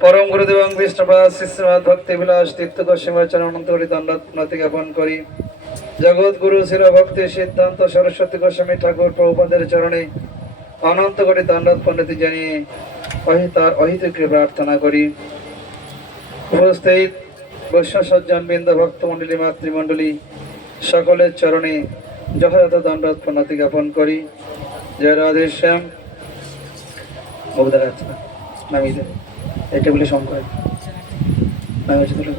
परम गुरुदेव विष्णुपाद शिष्यपाद भक्ति विलास तीर्थ गोस्वामी अनंत कोटि दंडवत प्रणाति ज्ञापन करी जगत गुरु शिल भक्ति सिद्धांत सरस्वती गोस्वामी ठाकुर प्रभुपादेर चरणे अनंत कोटि दंडवत प्रणाति जानिए अहितार अहितके प्रार्थना करी। उपस्थित वैष्णव सज्जन बिंद भक्त मंडली मातृमंडली सकलेर चरणे यथायथ दंडवत प्रणाति ज्ञापन करी। जय राधे श्याम। नामी दे এটা বলে শঙ্কর নামে চলে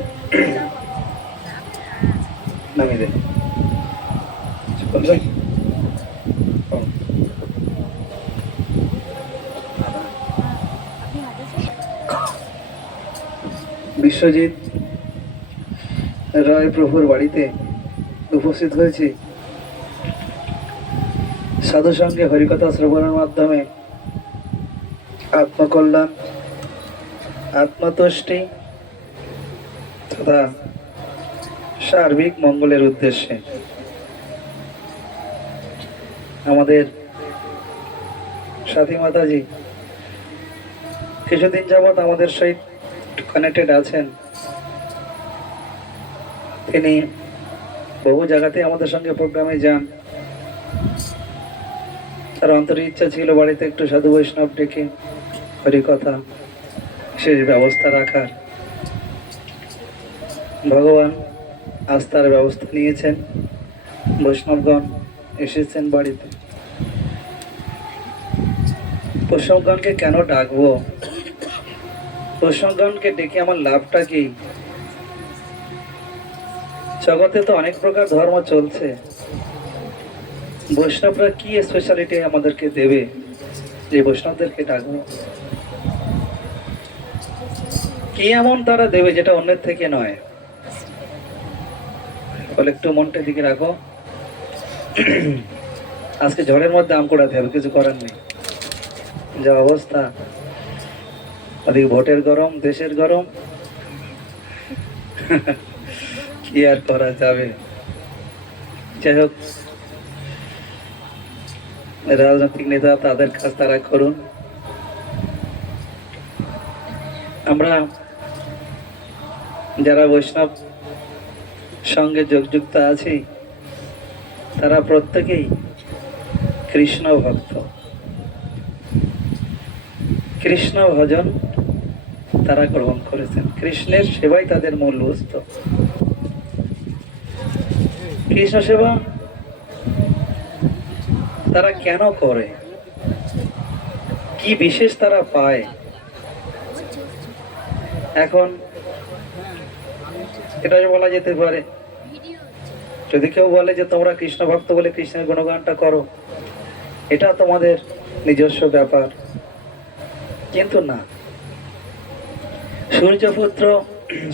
নামে দে বিশ্বজিৎ রায় প্রভুর বাড়িতে উপস্থিত হয়েছে সাধু সঙ্গে হরিকথা শ্রবণের মাধ্যমে আত্মকল্যাণ आत्मतुष्टि तथा सार्विक मंगलेर उद्देश्ये आमादेर साथी माताजी किछुदिन जाबत आमादेर सहित कानेक्टेड आছেন। তিনি বহু জায়গাতে আমাদের সঙ্গে প্রোগ্রামে যান। তার অন্তরের ইচ্ছা ছিল বাড়িতে একটু সাধু বৈষ্ণব ডেকে হরিকথা সেই ব্যবস্থা রাখার। ভগবান আস্থার ব্যবস্থা নিয়েছেন, বৈষ্ণবগণ এসেছেন বাড়িতে। বৈষ্ণবগণকে কেন ডাকবো? বৈষ্ণবগণকে ডেকে আমার লাভটা কি? জগতে তো অনেক প্রকার ধর্ম চলছে, বৈষ্ণবরা কি স্পেশালিটি আমাদেরকে দেবে যে বৈষ্ণবদেরকে ডাকবো? কি এমন তারা দেবে যেটা অন্যের থেকে নয়? বলে একটু মনটা দিকে রাখো। আজকে ঝড়ের মধ্যে আম কুড়াতে হবে, কিছু করার নেই। যা অবস্থা, ওদিকে ভোটের গরম, দেশের গরম, কি আর করা যাবে। যাই হোক, রাজনৈতিক নেতা তাদের কাজ তারা করুন। আমরা যারা বৈষ্ণব সঙ্গে যোগযুক্ত আছি তারা প্রত্যেকেই কৃষ্ণ ভক্ত। কৃষ্ণ ভজন তারা গ্রহণ করেছেন, কৃষ্ণের সেবাই তাদের মূল বস্তু। কৃষ্ণ সেবা তারা কেন করে, কি বিশেষ তারা পায়? এখন এটা বলা যেতে পারে, যদি কেউ বলে যে তোমরা কৃষ্ণ ভক্ত বলে কৃষ্ণের গুণগানটা করো, এটা তোমাদের নিজস্ব ব্যাপার। কিন্তু না, সূর্যপুত্র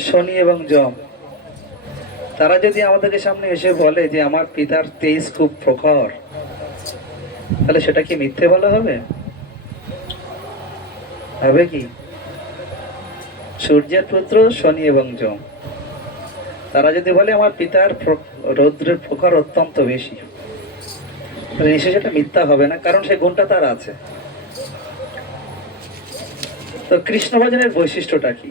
শনি এবং যম তারা যদি আমাদেরকে সামনে এসে বলে যে আমার পিতার তেজ খুব প্রখর, তাহলে সেটা কি মিথ্যে বলা হবে? হবে কি? সূর্যের পুত্র শনি এবং যম তারা যদি বলে আমার পিতার রৌদ্রের প্রখর অত্যন্ত বেশি, নিশ্চয় সেটা মিথ্যা হবে না, কারণ সেই গুণটা তার আছে। তো কৃষ্ণ ভজনের বৈশিষ্ট্যটা কি?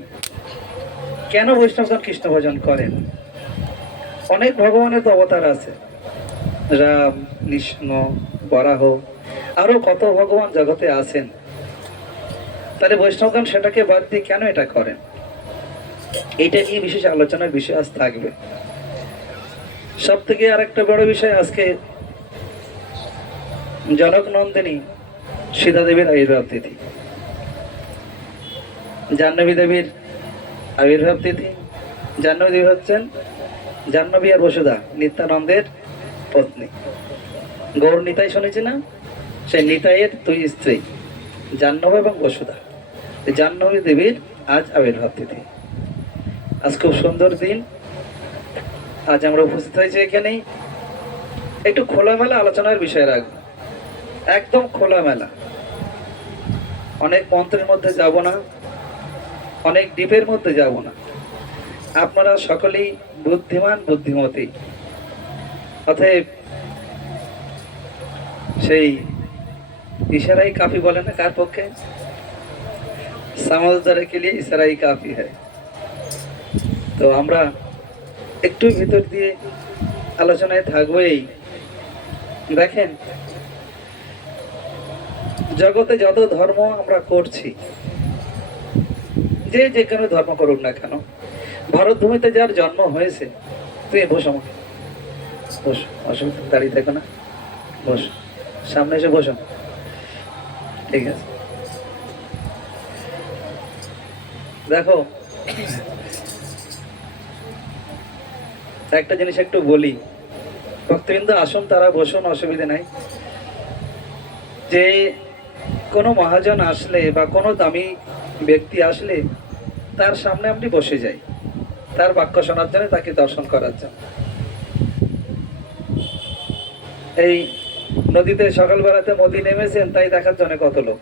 কেন বৈষ্ণবগণ কৃষ্ণ ভজন করেন? অনেক ভগবানের তো অবতার আছে, রাম, নৃসিংহ, বরাহ, আরো কত ভগবান জগতে আছেন। তাহলে বৈষ্ণবগণ সেটাকে বাদ দিয়ে কেন এটা করেন? এইটা নিয়ে বিশেষ আলোচনার বিষয় আজ থাকবে। সব থেকে আর একটা বড় বিষয়, আজকে জনক নন্দিনী সীতা দেবীর আবির্ভাব তিথি, জাহ্নবী দেবীর আবির্ভাব তিথি। জাহ্নবী দেবী হচ্ছেন জাহ্নবী আর বসুধা, নিত্যানন্দের পত্নী। গৌর নিতাই শুনেছি না? সেই নিতাইয়ের দুই স্ত্রী জাহ্নবী এবং বসুধা। জাহ্নবী দেবীর আজ আবির্ভাব তিথি। আজ খুব সুন্দর দিন, আজ আমরা উপস্থিত হয়েছি এখানে। একটু খোলামেলা আলোচনার বিষয় রাখবো, একদম খোলামেলা। অনেক মন্ত্রের মধ্যে যাব না, অনেক ডিপের মধ্যে যাব না। আপনারা সকলেই বুদ্ধিমান, বুদ্ধিমতী। অতএব সেই ইশারাই কাফি বলে না কার পক্ষে? समझदार के लिए इशारा ही काफी है। তো আমরা একটু ভিতর দিয়ে আলোচনায় থাকবোই। দেখেন, জগতে যত ধর্ম আমরা করছি, যে যে কোনো ধর্ম করুক না কেন, ভারত ভূমিতে যার জন্ম হয়েছে, তুমি বসো, আমাকে বসো, অসুবিধা, দাঁড়িয়ে থাকো না, বসো, সামনে এসে বসো, ঠিক আছে। দেখো, একটা জিনিস একটু বলি, ভক্তবৃন্দ আসুন, তারা বসুন, অসুবিধা নাই। যে কোনো মহাজন আসলে বা কোনো দামি ব্যক্তি আসলে তার সামনে আপনি বসে যাই, তার বাক্য শোনার জন্য, তাকে দর্শন করার জন্য। এই নদীতে সকালবেলাতে মোদি নেমেছেন, তাই দেখার জন্য কত লোক,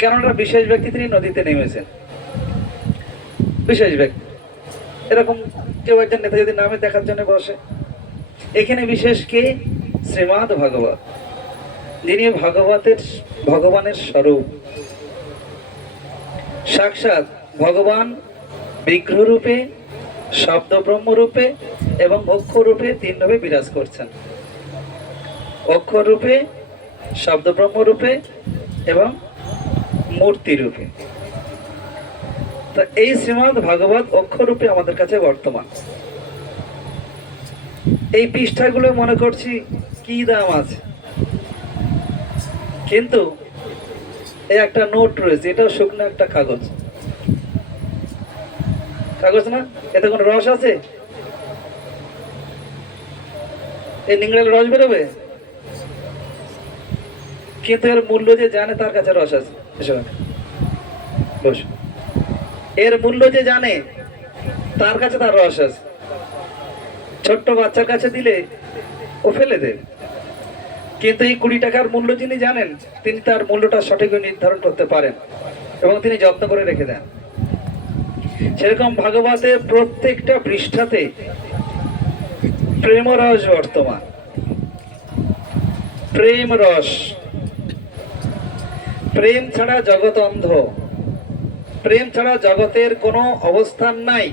কেননা বিশেষ ব্যক্তি, তিনি নদীতে নেমেছেন, বিশেষ ব্যক্তি। এরকম কেউ একজন নেতা যদি নামে, দেখার জন্য বসে। এখানে বিশেষ কে? শ্রীমদ্ ভাগবত, যিনি ভগবানের স্বরূপ, সাক্ষাৎ ভগবান বিগ্রহ রূপে, শব্দ ব্রহ্ম রূপে এবং অক্ষর রূপে, তিন রূপে বিরাজ করছেন। অক্ষর রূপে, শব্দ ব্রহ্ম রূপে এবং মূর্তি রূপে। তো এই শ্রীমদ্ ভাগবত অক্ষর রূপে আমাদের কাছে বর্তমান। এই পৃষ্ঠাগুলো মনে করছি কি দাম আছে, কিন্তু এই একটা নোট রয়েছে, এটাও শুকনো একটা কাগজ, কাগজ না? এতে কোনো রস আছে? এই নিংড়ালে রস বেরোবে, কিন্তু এর মূল্য যে জানে তার কাছে রস আছে। বস, এর মূল্য যে জানে তার কাছে তার রস আছে। ছোট্ট বাচ্চার কাছে দিলে ও ফেলে দেবে, কিন্তু এই 20 টাকার মূল্য যিনি জানেন, তিনি তার মূল্যটা সঠিকভাবে নির্ধারণ করতে পারেন এবং তিনি যত্ন করে রেখে দেন। সেরকম ভাগবতের প্রত্যেকটা পৃষ্ঠাতে প্রেম রস বর্তমান, প্রেম রস। প্রেম ছাড়া জগৎ অন্ধ, প্রেম ছাড়া জগতের কোনো অবস্থান নাই।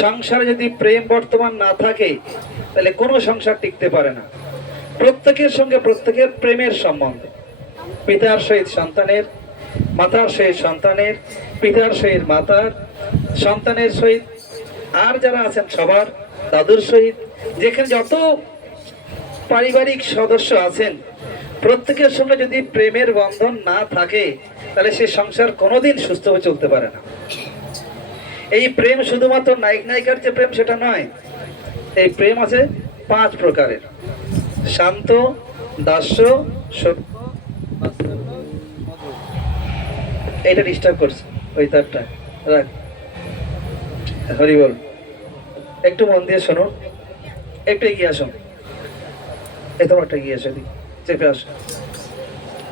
সংসারে যদি প্রেম বর্তমান না থাকে, তাহলে কোনো সংসার টিকতে পারে না। প্রত্যেকের সঙ্গে প্রত্যেকের প্রেমের সম্বন্ধ, পিতার সহিত সন্তানের, মাতার সহিত সন্তানের, পিতার সহিত মাতার, সন্তানের সহিত, আর যারা আছেন সবার, দাদুর সহিত, যেখানে যত পারিবারিক সদস্য আছেন, প্রত্যেকের সঙ্গে যদি প্রেমের বন্ধন না থাকে, তাহলে সে সংসার কোনোদিন সুস্থভাবে চলতে পারে না। এই প্রেম শুধুমাত্র নায়ক নায়িকার যে প্রেম সেটা নয়, এই প্রেম আছে 5 প্রকারের: শান্ত, দাস্য, সত্য। এটা ডিস্টার্ব করছে, ওই তারটা রাখ। হরি বল, একটু মন দিয়ে শোনো, একটু এগিয়ে আসো, তোমার একটা এগিয়ে আসো, চেপে আসো,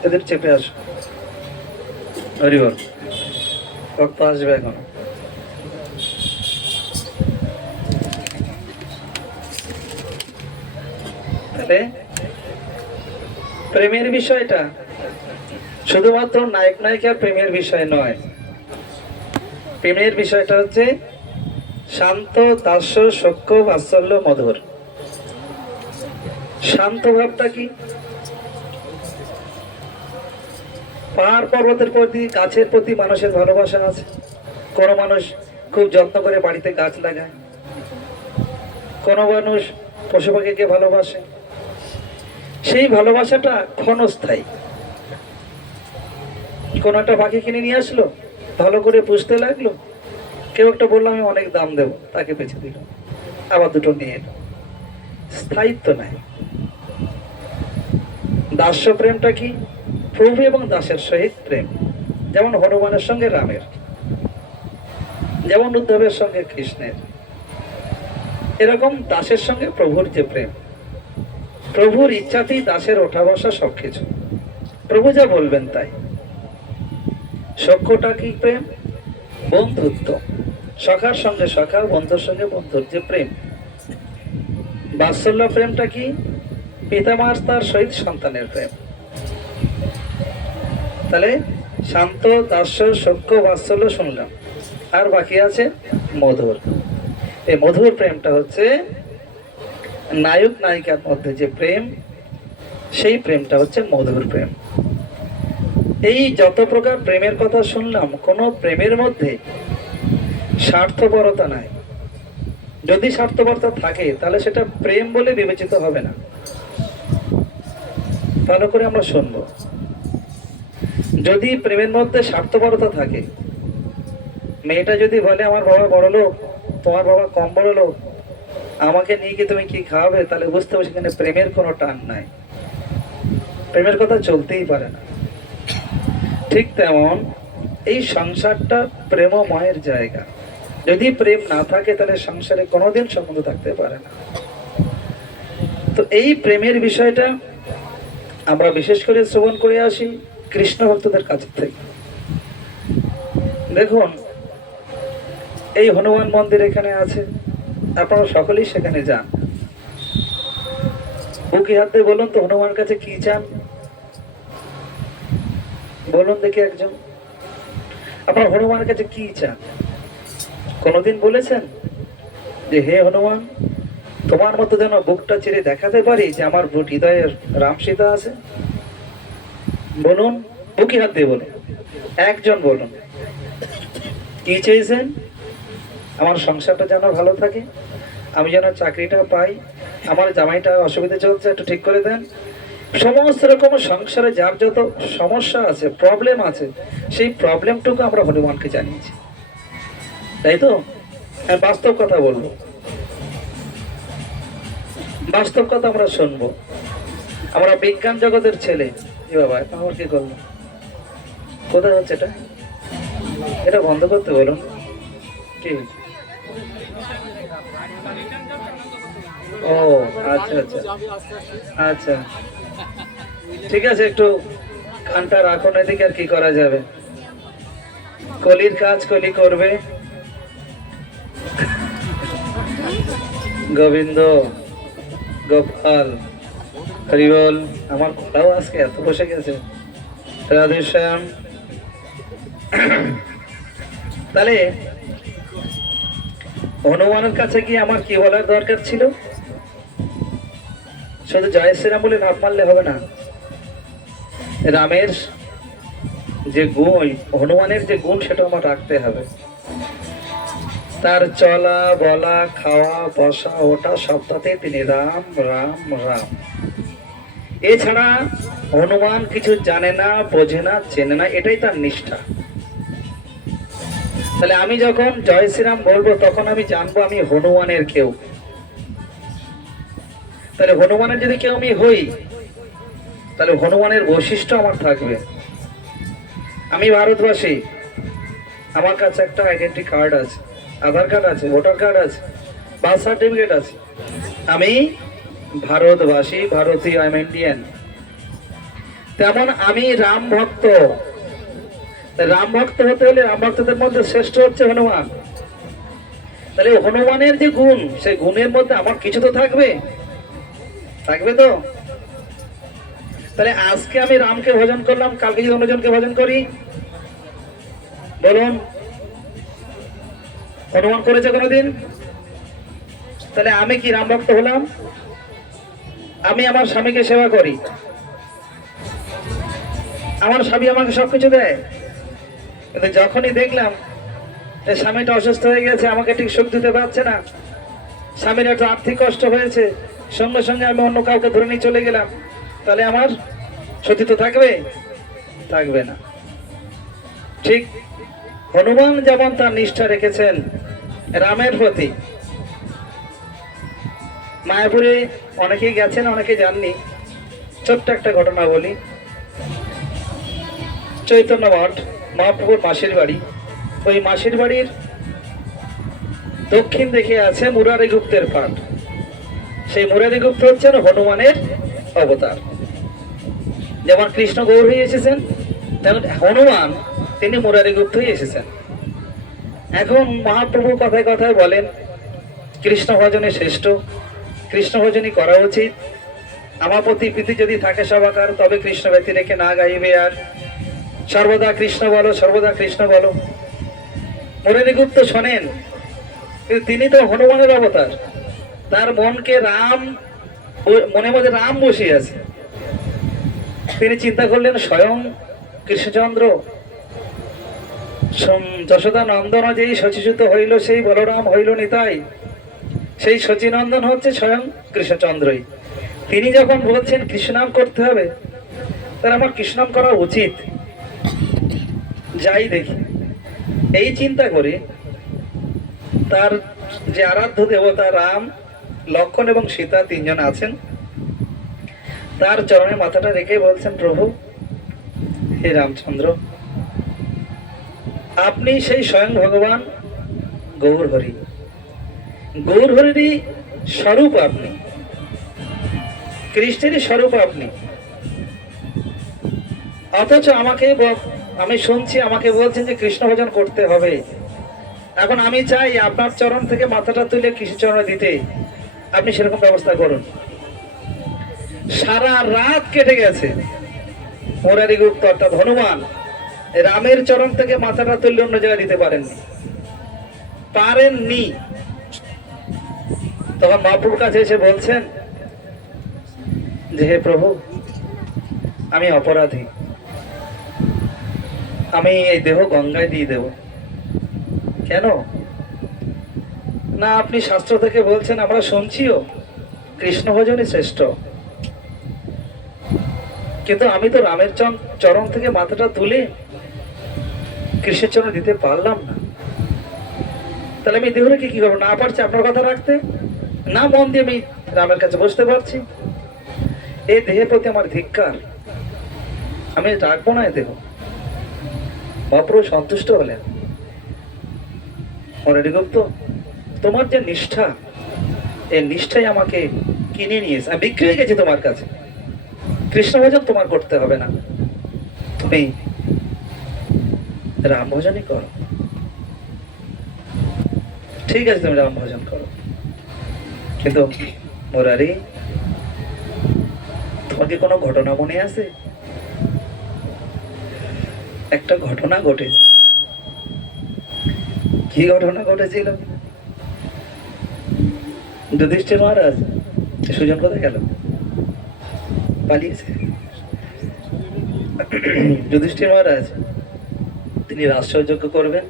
এদের চেপে আসো। হরি বল, ভক্ত আসবে এখন। তাহলে প্রেমের বিষয়টা শুধুমাত্র নায়ক নায়িকার প্রেমের বিষয় নয়, প্রেমের বিষয়টা হচ্ছে শান্ত, দাস্য, সখ্য, বাৎসল্য, মধুর। শান্ত ভাবটা কি? পাহাড় পর্বতের প্রতি, গাছের প্রতি মানুষের ভালোবাসা আছে। কোনো মানুষ খুব যত্ন করে বাড়িতে গাছ লাগায়, কোনো মানুষ পশু পাখিকে ভালোবাসে। সেই ভালোবাসাটা ক্ষণস্থায়ী। কোনো একটা পাখি কিনে নিয়ে আসলো, ভালো করে পুষতে লাগলো, কেউ একটা বললো আমি অনেক দাম দেবো, তাকে বেঁচে দিল, আবার দুটো নিয়ে এলো, স্থায়িত্ব নাই। দাস্য প্রেমটা কি? প্রভু এবং দাসের সহিত প্রেম, যেমন হনুমানের সঙ্গে রামের, যেমন উদ্ধবের সঙ্গে কৃষ্ণের। এরকম দাসের সঙ্গে প্রভুর যে প্রেম, প্রভুর ইচ্ছাতেই দাসের ওঠা বসা সবকিছু, প্রভু যা বলবেন তাই। সখ্যটা কি প্রেম? বন্ধুত্ব, সখার সঙ্গে সখা, বন্ধুর সঙ্গে বন্ধুর যে প্রেম। বাৎসল্য প্রেমটা কি? পিতামাতার সহিত সন্তানের প্রেম। তাহলে শান্ত, দাস্য, সখ্য, বাৎসল্য শুনলাম, আর বাকি আছে মধুর। এই মধুর প্রেমটা হচ্ছে নায়ক নায়িকার মধ্যে যে প্রেম, সেই প্রেমটা হচ্ছে মধুর প্রেম। এই যত প্রকার প্রেমের কথা শুনলাম, কোনো প্রেমের মধ্যে স্বার্থপরতা নাই। যদি স্বার্থপরতা থাকে তাহলে সেটা প্রেম বলে বিবেচিত হবে না। ভালো করে আমরা শুনবো। যদি প্রেমের মধ্যে স্বার্থপরতা থাকে, মেয়েটা যদি বলে আমার বাবা বড় লোক, তোমার বাবা কম বড় লোক, আমাকে নিয়ে কি তুমি কি খাওয়াবে, তাহলে বুঝতে হবে সেখানে প্রেমের কোনো টান নাই, প্রেমের কথা চলতেই পারে না। ঠিক তেমন এই সংসারটা প্রেমময়ের জায়গা। যদি প্রেম না থাকে তাহলে সংসারে কোনোদিন সম্বন্ধ থাকতে পারে না। তো এই প্রেমের বিষয়টা আমরা বিশেষ করে শ্রবণ করে আসি কৃষ্ণ ভক্তদের কাছ থেকে। দেখুন, এই হনুমান মন্দির এখানে আছে, আপনারা সকলেই সেখানে যান। বুকে হাত দিয়ে বলুন তো হনুমানের কাছে কি চান, বলুন দেখি একজন। আপনার হনুমানের কাছে কি চান? কোনোদিন বলেছেন যে হে হনুমান, তোমার মতো যেন বুকটা চিরে দেখাতে পারি যে আমার হৃদয়ের রাম সীতা আছে? বলুন, বুকে হাত দিয়ে বলুন, একজন বলুন। কি চেয়েছেন? আমার সংসারটা যেন ভালো থাকে, আমি যেন চাকরিটা পাই, আমার জামাইটা অসুবিধা চলছে, একটু ঠিক করে দেন। সমস্ত রকম সংসারে যার যত সমস্যা আছে, প্রবলেম আছে, সেই প্রবলেমটুকু আমরা হনুমানকে জানিয়েছি, তাই তো? হ্যাঁ, বাস্তব কথা বলবো, বাস্তব কথা আমরা শুনবো। আমরা বিজ্ঞান জগতের ছেলে। এ বাবা, এখন আমার কি করলো? কোথায় হচ্ছে এটা? এটা বন্ধ করতে বলুন। কি? ও আচ্ছা আচ্ছা আচ্ছা, ঠিক আছে, একটু কানটা রাখুন এদিকে, আর কি করা যাবে। কলির কাজ কলি করবে। গোবিন্দ, গোপাল, হরিবল। আমার কোথাও আজকে এত বসে গেছে। রাধেশ্যাম। তাহলে হনুমানের কাছে গিয়ে আমার কি বলার দরকার ছিল? শুধু জয় শ্রীরাম বলে নাম মারলে হবে না। রামের যে গুণ, হনুমানের যে গুণ, সেটা আমার রাখতে হবে। তার চলা বলা, খাওয়া বসা ওটা সবটাতে তিনি রাম রাম রাম। এছাড়া হনুমান কিছু জানে না, বোঝে না, চেনে না, এটাই তার নিষ্ঠা। তাহলে আমি যখন জয় শ্রীরাম বলবো, তখন আমি জানবো আমি হনুমানের কেউ। তাহলে হনুমানের যদি কেউ আমি হই, তাহলে হনুমানের বৈশিষ্ট্য আমার থাকবে। আমি ভারতবাসী, আমার কাছে একটা আইডেন্টি কার্ড আছে, আধার কার্ড আছে, ভোটার কার্ড আছে, বার্থ সার্টিফিকেট আছে। আমি ভারতবাসী, ভারতীয়, আই এম ইন্ডিয়ান। তেমন আমি রাম ভক্ত। রাম ভক্ত হতে হলে রাম ভক্তদের মধ্যে শ্রেষ্ঠ হচ্ছে হনুমান। তাহলে হনুমানের যে গুণ, সেই গুণের মধ্যে আমার কিছু তো থাকবে, থাকবে তো। তাহলে আজকে আমি রামকে ভজন করলাম, কালকে যদি অন্যজনকে ভজন করি, বলুন হনুমান করেছে কোনোদিন? তাহলে আমি কি রাম ভক্ত হলাম? আমি আমার স্বামীকে সেবা করি, আমার স্বামী আমাকে সবকিছু দেয়, কিন্তু যখনই দেখলাম স্বামীটা অসুস্থ হয়ে গেছে, আমাকে ঠিক সুখ দিতে পারছে না, স্বামীর একটা আর্থিক কষ্ট হয়েছে, সঙ্গে সঙ্গে আমি অন্য কাউকে ধরে নিয়ে চলে গেলাম, তাহলে আমার সতীত্ব থাকবে? থাকবে না। ঠিক হনুমান যেমন তার নিষ্ঠা রেখেছেন রামের প্রতি। মায়াপুরে অনেকেই গেছেন, অনেকে যাননি। ছোট্ট একটা ঘটনা বলি। চৈতন্য মঠ, মহাপ্রভুর মাসির বাড়ি। ওই মাসির বাড়ির দক্ষিণ দিকে আছে মুরারি গুপ্তের পাঠ। সেই মুরারি গুপ্ত হচ্ছেন হনুমানের অবতার। যেমন কৃষ্ণ গৌর হয়ে এসেছেন, তেমন হনুমান তিনি মুরারি গুপ্ত হয়ে এসেছেন। এখন মহাপ্রভু কথায় কথায় বলেন কৃষ্ণ ভজনে শ্রেষ্ঠ, কৃষ্ণ ভজনই করা উচিত। আমার প্রতি প্রীতি যদি থাকে সবাকার, তবে কৃষ্ণ ব্যক্তি রেখে না গাইবে আর। সর্বদা কৃষ্ণ বলো, সর্বদা কৃষ্ণ বলো। মুরারিগুপ্ত শোনেন, কিন্তু তিনি তো হনুমানের অবতার, তার মনকে রাম, মনে মধ্যে রাম বসে আছে। তিনি চিন্তা করলেন স্বয়ং কৃষ্ণচন্দ্র যশোদা নন্দন যেই শচীচ্যুত হইল, সেই বলরাম হইল নিতাই, সেই শচীনন্দন হচ্ছে স্বয়ং কৃষ্ণচন্দ্রই। তিনি যখন বলছেন কৃষ্ণনাম করতে হবে, তাহলে আমার কৃষ্ণনাম করা উচিত, যাই দেখি। এই চিন্তা করে তার যে আরাধ্য দেবতা রাম, লক্ষ্মণ এবং সীতা তিনজন আছেন, তার চরণে মাথাটা রেখে বলছেন, প্রভু হে রামচন্দ্র, আপনি সেই স্বয়ং ভগবান গৌর হরি, গৌর হরিরই স্বরূপ আপনি, কৃষ্ণেরই স্বরূপ আপনি। অথচ আমাকে আমি শুনছি আমাকে বলছেন যে কৃষ্ণ ভজন করতে হবে। এখন আমি চাই আপনার চরণ থেকে মাথাটা তুলে কৃষ্ণ চরণে দিতে, আপনি সেরকম ব্যবস্থা করুন। সারা রাত কেটে গেছে, মুরারিগুপ্ত অর্থাৎ হনুমান রামের চরণ থেকে মাথাটা তুললে অন্য জায়গায় দিতে পারেননি। তখন মহাপ্রভুর কাছে এসে বলছেন যে হে প্রভু, আমি অপরাধী, আমি এই দেহ গঙ্গায় দিয়ে দেব। কেন না, আপনি শাস্ত্র থেকে বলছেন, আমরা শুনছিও কৃষ্ণ ভজনই শ্রেষ্ঠ, কিন্তু আমি তো রামের চরণ থেকে মাথাটা তুলে কৃষ্ণের চরণ দিতে পারলাম না। তাহলে আমি দেহ রেখে কি করবো? না পারছি আপনার কথা রাখতে, না মন দিয়ে আমি রামের কাছে বসতে পারছি। এই দেহের প্রতি আমার ধিক্কার, আমি রাখবো না এ দেহ। মহাপ্রভু সন্তুষ্ট হলেন। মুরারিগুপ্ত, তোমার যে নিষ্ঠা, এই নিষ্ঠাই আমাকে কিনে নিয়েছে, আমি বিক্রি হয়ে গেছি তোমার কাছে। কৃষ্ণ ভজন তোমার করতে হবে না, তুমি রাম ভজনই করো। ঠিক আছে, তুমি রাম ভজন করো, কিন্তু মুরারি, তোমার কি কোনো ঘটনা মনে আছে? একটা ঘটনা ঘটেছে। কি ঘটনা ঘটেছিল? যুধিষ্ঠির মহারাজ, সুজন কোথায় গেল? পালিয়েছে। যুধিষ্ঠির মহারাজ তিনি রাষ্ট্রযজ্ঞ করবেন,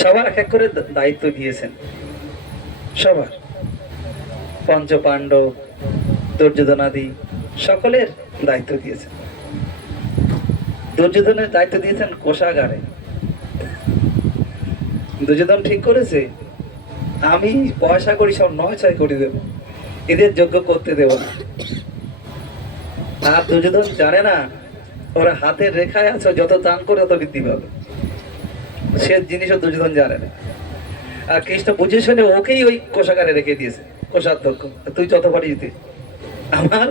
সবার এক এক করে দায়িত্ব দিয়েছেন। সবার, পঞ্চ পাণ্ডব, দুর্যোধনাদি সকলের দায়িত্ব দিয়েছেন। দুর্যোধনের দায়িত্ব দিয়েছেন কোষাগারে। দুর্যোধন ঠিক করেছে, আমি পয়সা করি সব 9-6 কোটি দেব, এদের যজ্ঞ করতে দেব না। আর দুর্যোধন জানে না ওরা হাতের রেখায় আছে, যত দান করে তত বৃদ্ধি পাবে, সে জিনিসও দুর্যোধন জানে না। আর কৃষ্ণ বুঝে শুনে ওকেই ওই কোষাগারে রেখে দিয়েছে, কোষাধ্যক্ষ, তুই যত পারিস দিতে, আমার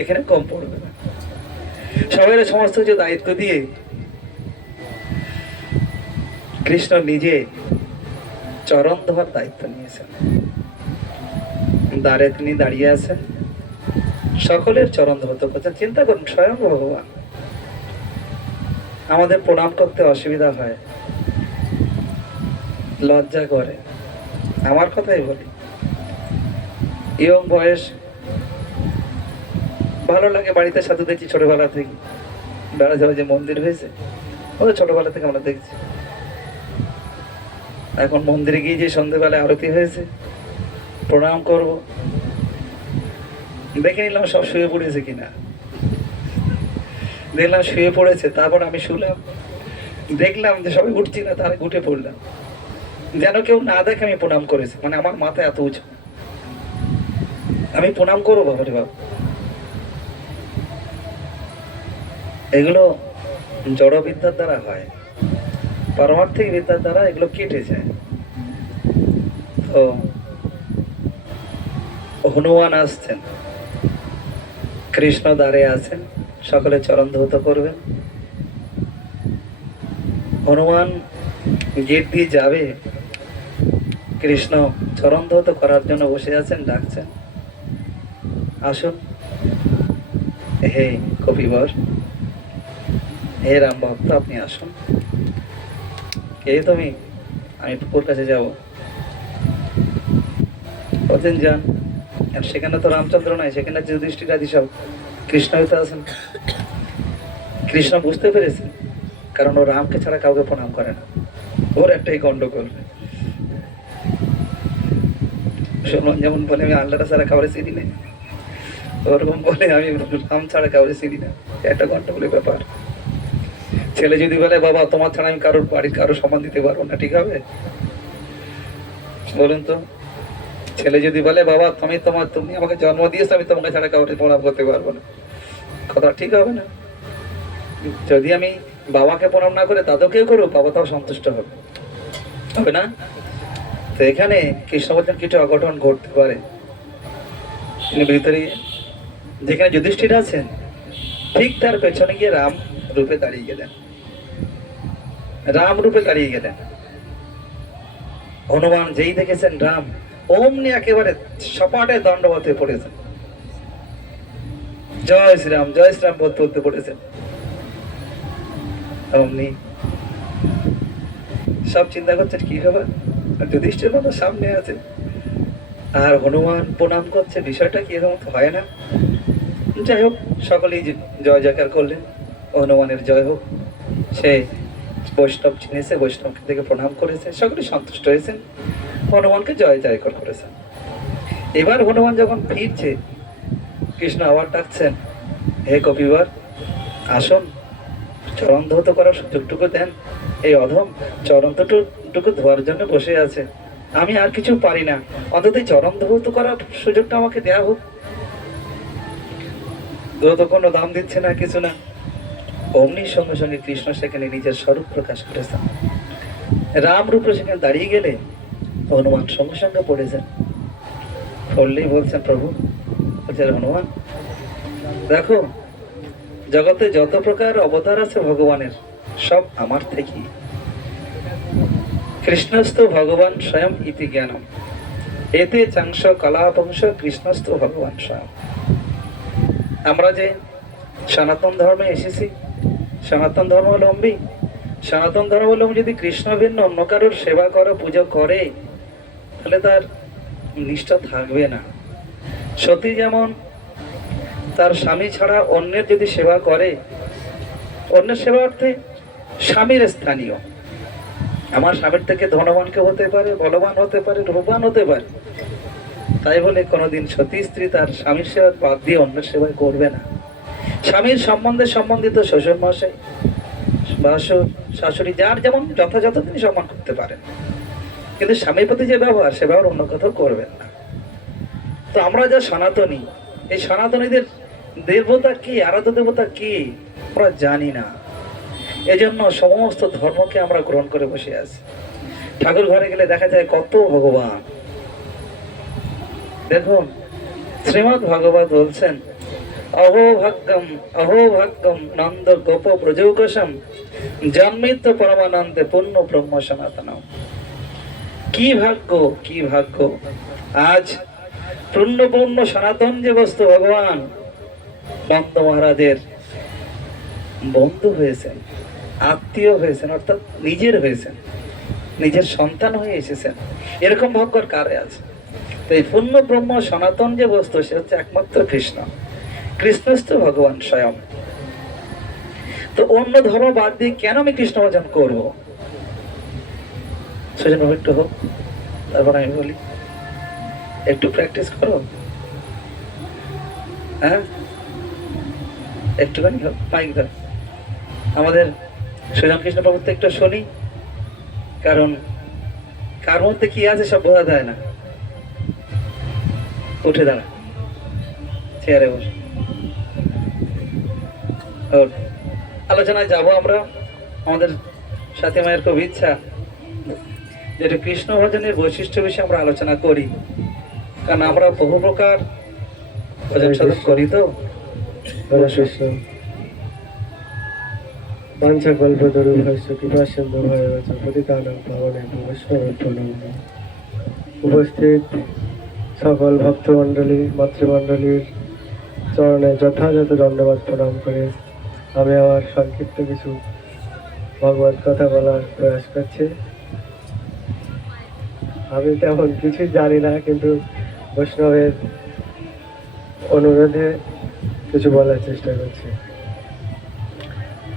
এখানে কম পড়বে না। সবাই সমস্ত কিছু দায়িত্ব দিয়ে কৃষ্ণ নিজে চরণ ধোয়ার দায়িত্ব নিয়েছেন। দ্বারে তিনি দাঁড়িয়ে আছেন, সকলের চরণ ধরতে করছেন। চিন্তা করুন, স্বয়ং ভগবান। আমাদের প্রণাম করতে অসুবিধা হয়, লজ্জা করে। আমার কথাই বলি, ইয়ং বয়স, ভালো লাগে বাড়িতে সাথে দেখছি ছোটবেলা থেকে বেড়া যাওয়া যে মন্দির হয়েছে, ওদের ছোটবেলা থেকে আমরা দেখছি। এখন মন্দিরে গিয়ে যে সন্ধ্যেবেলায় আরতি হয়েছে, প্রণাম করব, দেখে নিলাম সব শুয়ে পড়েছে কিনা। দেখলাম শুয়ে পড়েছে, তারপর আমি শুলাম, দেখলাম যে সবাই উঠছি না, তারা উঠে পড়লাম, যেন কেউ না দেখে আমি প্রণাম করেছি। মানে আমার মাথা এত উঁচু, আমি প্রণাম করবো বাবারে বাবা। এগুলো জড় বিদ্যার দ্বারা হয়, পারমার্থিক বিদ্যার দ্বারা এগুলো কেটে যায়। তো হনুমান আসছেন, কৃষ্ণ দ্বারে আছেন, সকলে চরণ ধৌত করবেন। হনুমান গেট দিয়ে যাবে, কৃষ্ণ চরণ ধৌত করার জন্য বসে আছেন, ডাকছেন, আসুন হে কপিবর। হে রাম ভক্ত, আপনি আসুন। কে তুমি? আমি পুকুর কাছে যাব। বলছেন যান। আর সেখানে তো রামচন্দ্র নাই, সেখানে যুধিষ্ঠির আদি সব কৃষ্ণই তো আছেন। কৃষ্ণ বুঝতে পেরেছেন, কারণ ও রামকে ছাড়া কাউকে প্রণাম করে না। ওর একটাই গন্ডগোল। সুমন যেমন বলে আমি আল্লাহটা ছাড়া কাউরে চিনি না, ওরকম বলে আমি রাম ছাড়া কাউরে চিনি না। একটা গন্ডগোলের ব্যাপার। ছেলে যদি বলে বাবা তোমার ছাড়া আমি কারোর বাড়ির কারো সম্মান দিতে পারবো না, ঠিক হবে? বলুন তো। ছেলে যদি বলে বাবা তুমি আমাকে জন্ম দিয়েছো, আমি তোমাকে ছাড়া কাউকে প্রণাম করতে পারবো না, কথা ঠিক হবে না? যদি আমি বাবাকে প্রণাম না করে দাদাকেও করবো, বাবা তাও সন্তুষ্ট হবে, হবে না? তো এখানে কৃষ্ণ বলছেন কিছু অঘটন ঘটতে পারে। তিনি ভিতরে যেখানে যুধিষ্ঠির আছেন, ঠিক তার পেছনে গিয়ে রাম রূপে দাঁড়িয়ে গেলেন। রাম রূপে দাঁড়িয়ে গেলেন। হনুমান যেই দেখেছেন রাম, অমনি একেবারে সপাটে দণ্ডবতে পড়েছেন। জয় শ্রীরাম বলতে বলতে পড়েছেন। অমনি সব চিন্তা করছেন কি হবে, যুধিষ্ঠির বাবা সামনে আছে আর হনুমান প্রণাম করছে, বিষয়টা কি এরকম হয় না? যাই হোক, সকলেই জয় জয়কার করলেন, হনুমানের জয় হোক। সে বৈষ্ণব চিনেছে, বৈষ্ণবকে থেকে প্রণাম করেছে, সকলে সন্তুষ্ট হয়েছেন, হনুমানকে জয় জয়কার করেছেন। এবার হনুমান যখন ফিরছে, কৃষ্ণ আবার ডাকছেন, হে কপিবর আসুন, চরণ ধৌত করার সুযোগটুকু দেন। এই অধম চরণটুকু ধোয়ার জন্য বসে আছে, আমি আর কিছু পারি না, অন্তত চরণ ধৌত করার সুযোগটা আমাকে দেয়া হোক। ধৌত কোনো দাম দিচ্ছে না, কিছু না। অমনি সঙ্গে সঙ্গে কৃষ্ণ সেখানে নিজের স্বরূপ প্রকাশ করেছেন। রাম রূপে সেখানে দাঁড়িয়ে গেলে হনুমান সঙ্গে সঙ্গে পড়েছেন। পড়লেই বলছেন প্রভু, বলছেন হনুমান দেখো, জগতে যত প্রকার অবতার আছে ভগবানের, সব আমার থেকে। কৃষ্ণস্থ ভগবান স্বয়ং ইতি জ্ঞানম, এতে চাংশ কলাপংশ কৃষ্ণস্থ ভগবান স্বয়ং। আমরা যে সনাতন ধর্মে এসেছি, সনাতন ধর্মাবলম্বী, সনাতন ধর্মাবলম্বী যদি কৃষ্ণ ভিন্ন অন্য কারোর সেবা করে, পুজো করে, তাহলে তার নিষ্ঠা থাকবে না। সতী যেমন তার স্বামী ছাড়া অন্যের যদি সেবা করে, অন্যের সেবা অর্থে স্বামীর স্থানীয়, আমার স্বামীর থেকে ধনবানকে হতে পারে, বলবান হতে পারে, রূপবান হতে পারে, তাই বলে কোনোদিন সতী স্ত্রী তার স্বামীর সেবা বাদ দিয়ে অন্যের সেবায় করবে না। স্বামীর সম্বন্ধে সম্বন্ধিত শ্বশুর মশাই বা শাশুড়ি যার যেমন যথাযথ তিনি সম্মান করতে পারেন, কিন্তু স্বামীর প্রতি যে ব্যবহার, সে ব্যবহার অন্য কোথাও করবেন না। তো আমরা যা সনাতনী, এই সনাতনীদের দেবতা কি, আরাধ্য দেবতা কি আমরা জানি না। এজন্য সমস্ত ধর্মকে আমরা গ্রহণ করে বসে আছি। ঠাকুর ঘরে গেলে দেখা যায় কত ভগবান। দেখুন শ্রীমৎ ভাগবত বলছেন, অহো ভাগ্যম নন্দ গোপ ব্রজৌকসম জন্মিত পরমানন্দে পূর্ণ ব্রহ্ম সনাতনম। কি ভাগ্য, কি ভাগ্য, আজ পূর্ণ সনাতন যে বস্তু ভগবান নন্দ মহারাজের বন্ধু হয়েছেন, আত্মীয় হয়েছেন, অর্থাৎ নিজের হয়েছেন, নিজের সন্তান হয়ে এসেছেন। এরকম ভাগ্যর কারে আছে? তো এই পূর্ণ ব্রহ্ম সনাতন যে বস্তু, সে হচ্ছে একমাত্র কৃষ্ণ, কৃষ্ণস্থ ভগবান স্বয়ং। তো অন্য ধর্ম বাদ দিয়ে কেন আমি কৃষ্ণ ভজন করবো? সেজন্য একটু হোক, তারপর আমি বলি একটু প্র্যাকটিস করো, হ্যাঁ একটুখানি হোক, মাইক দাও। আমাদের সুজন কৃষ্ণ প্রভুত্ব একটু শুনি, কারণ কার মধ্যে কি আছে সব বোঝা যায় না। উঠে দাঁড়া, চেয়ারে বসে। আলোচনায় যাব আমরা। আমাদের সাথী মায়ের খুব ইচ্ছা যেটা কৃষ্ণ ভজনের বৈশিষ্ট্য বিষয়ে আমরা আলোচনা করি, কারণ আমরা বহু প্রকার ভজন সাধন করি। তো উপস্থিত সকল ভক্তমণ্ডলী, মাতৃমণ্ডলীর চরণে যথাযথ দণ্ডবাদ প্রণাম করে আমি আমার সংক্ষিপ্ত কিছু ভগবত কথা বলার প্রয়াস করছি। আমি তেমন কিছুই জানি না, কিন্তু বৈষ্ণবের অনুরোধে কিছু বলার চেষ্টা করছি।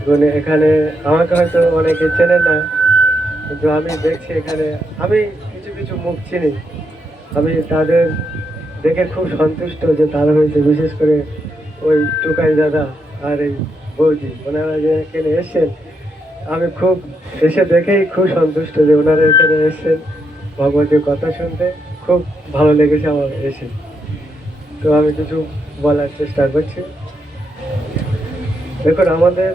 এবং এখানে আমাকে হয়তো অনেকে চেনে না, কিন্তু আমি দেখছি এখানে আমি কিছু কিছু মুখ চিনি। আমি তাদের দেখে খুব সন্তুষ্ট যে তারা হয়েছে, বিশেষ করে ওই টুকাই দাদা আর এই বৌদি, ওনারা যে এখানে এসেছেন, আমি খুব এসে দেখেই খুব সন্তুষ্ট যে ওনারা এখানে এসেছেন ভগবতের কথা শুনতে। খুব ভালো লেগেছে আমার এসে। তো আমি কিছু বলার চেষ্টা করছি। দেখুন, আমাদের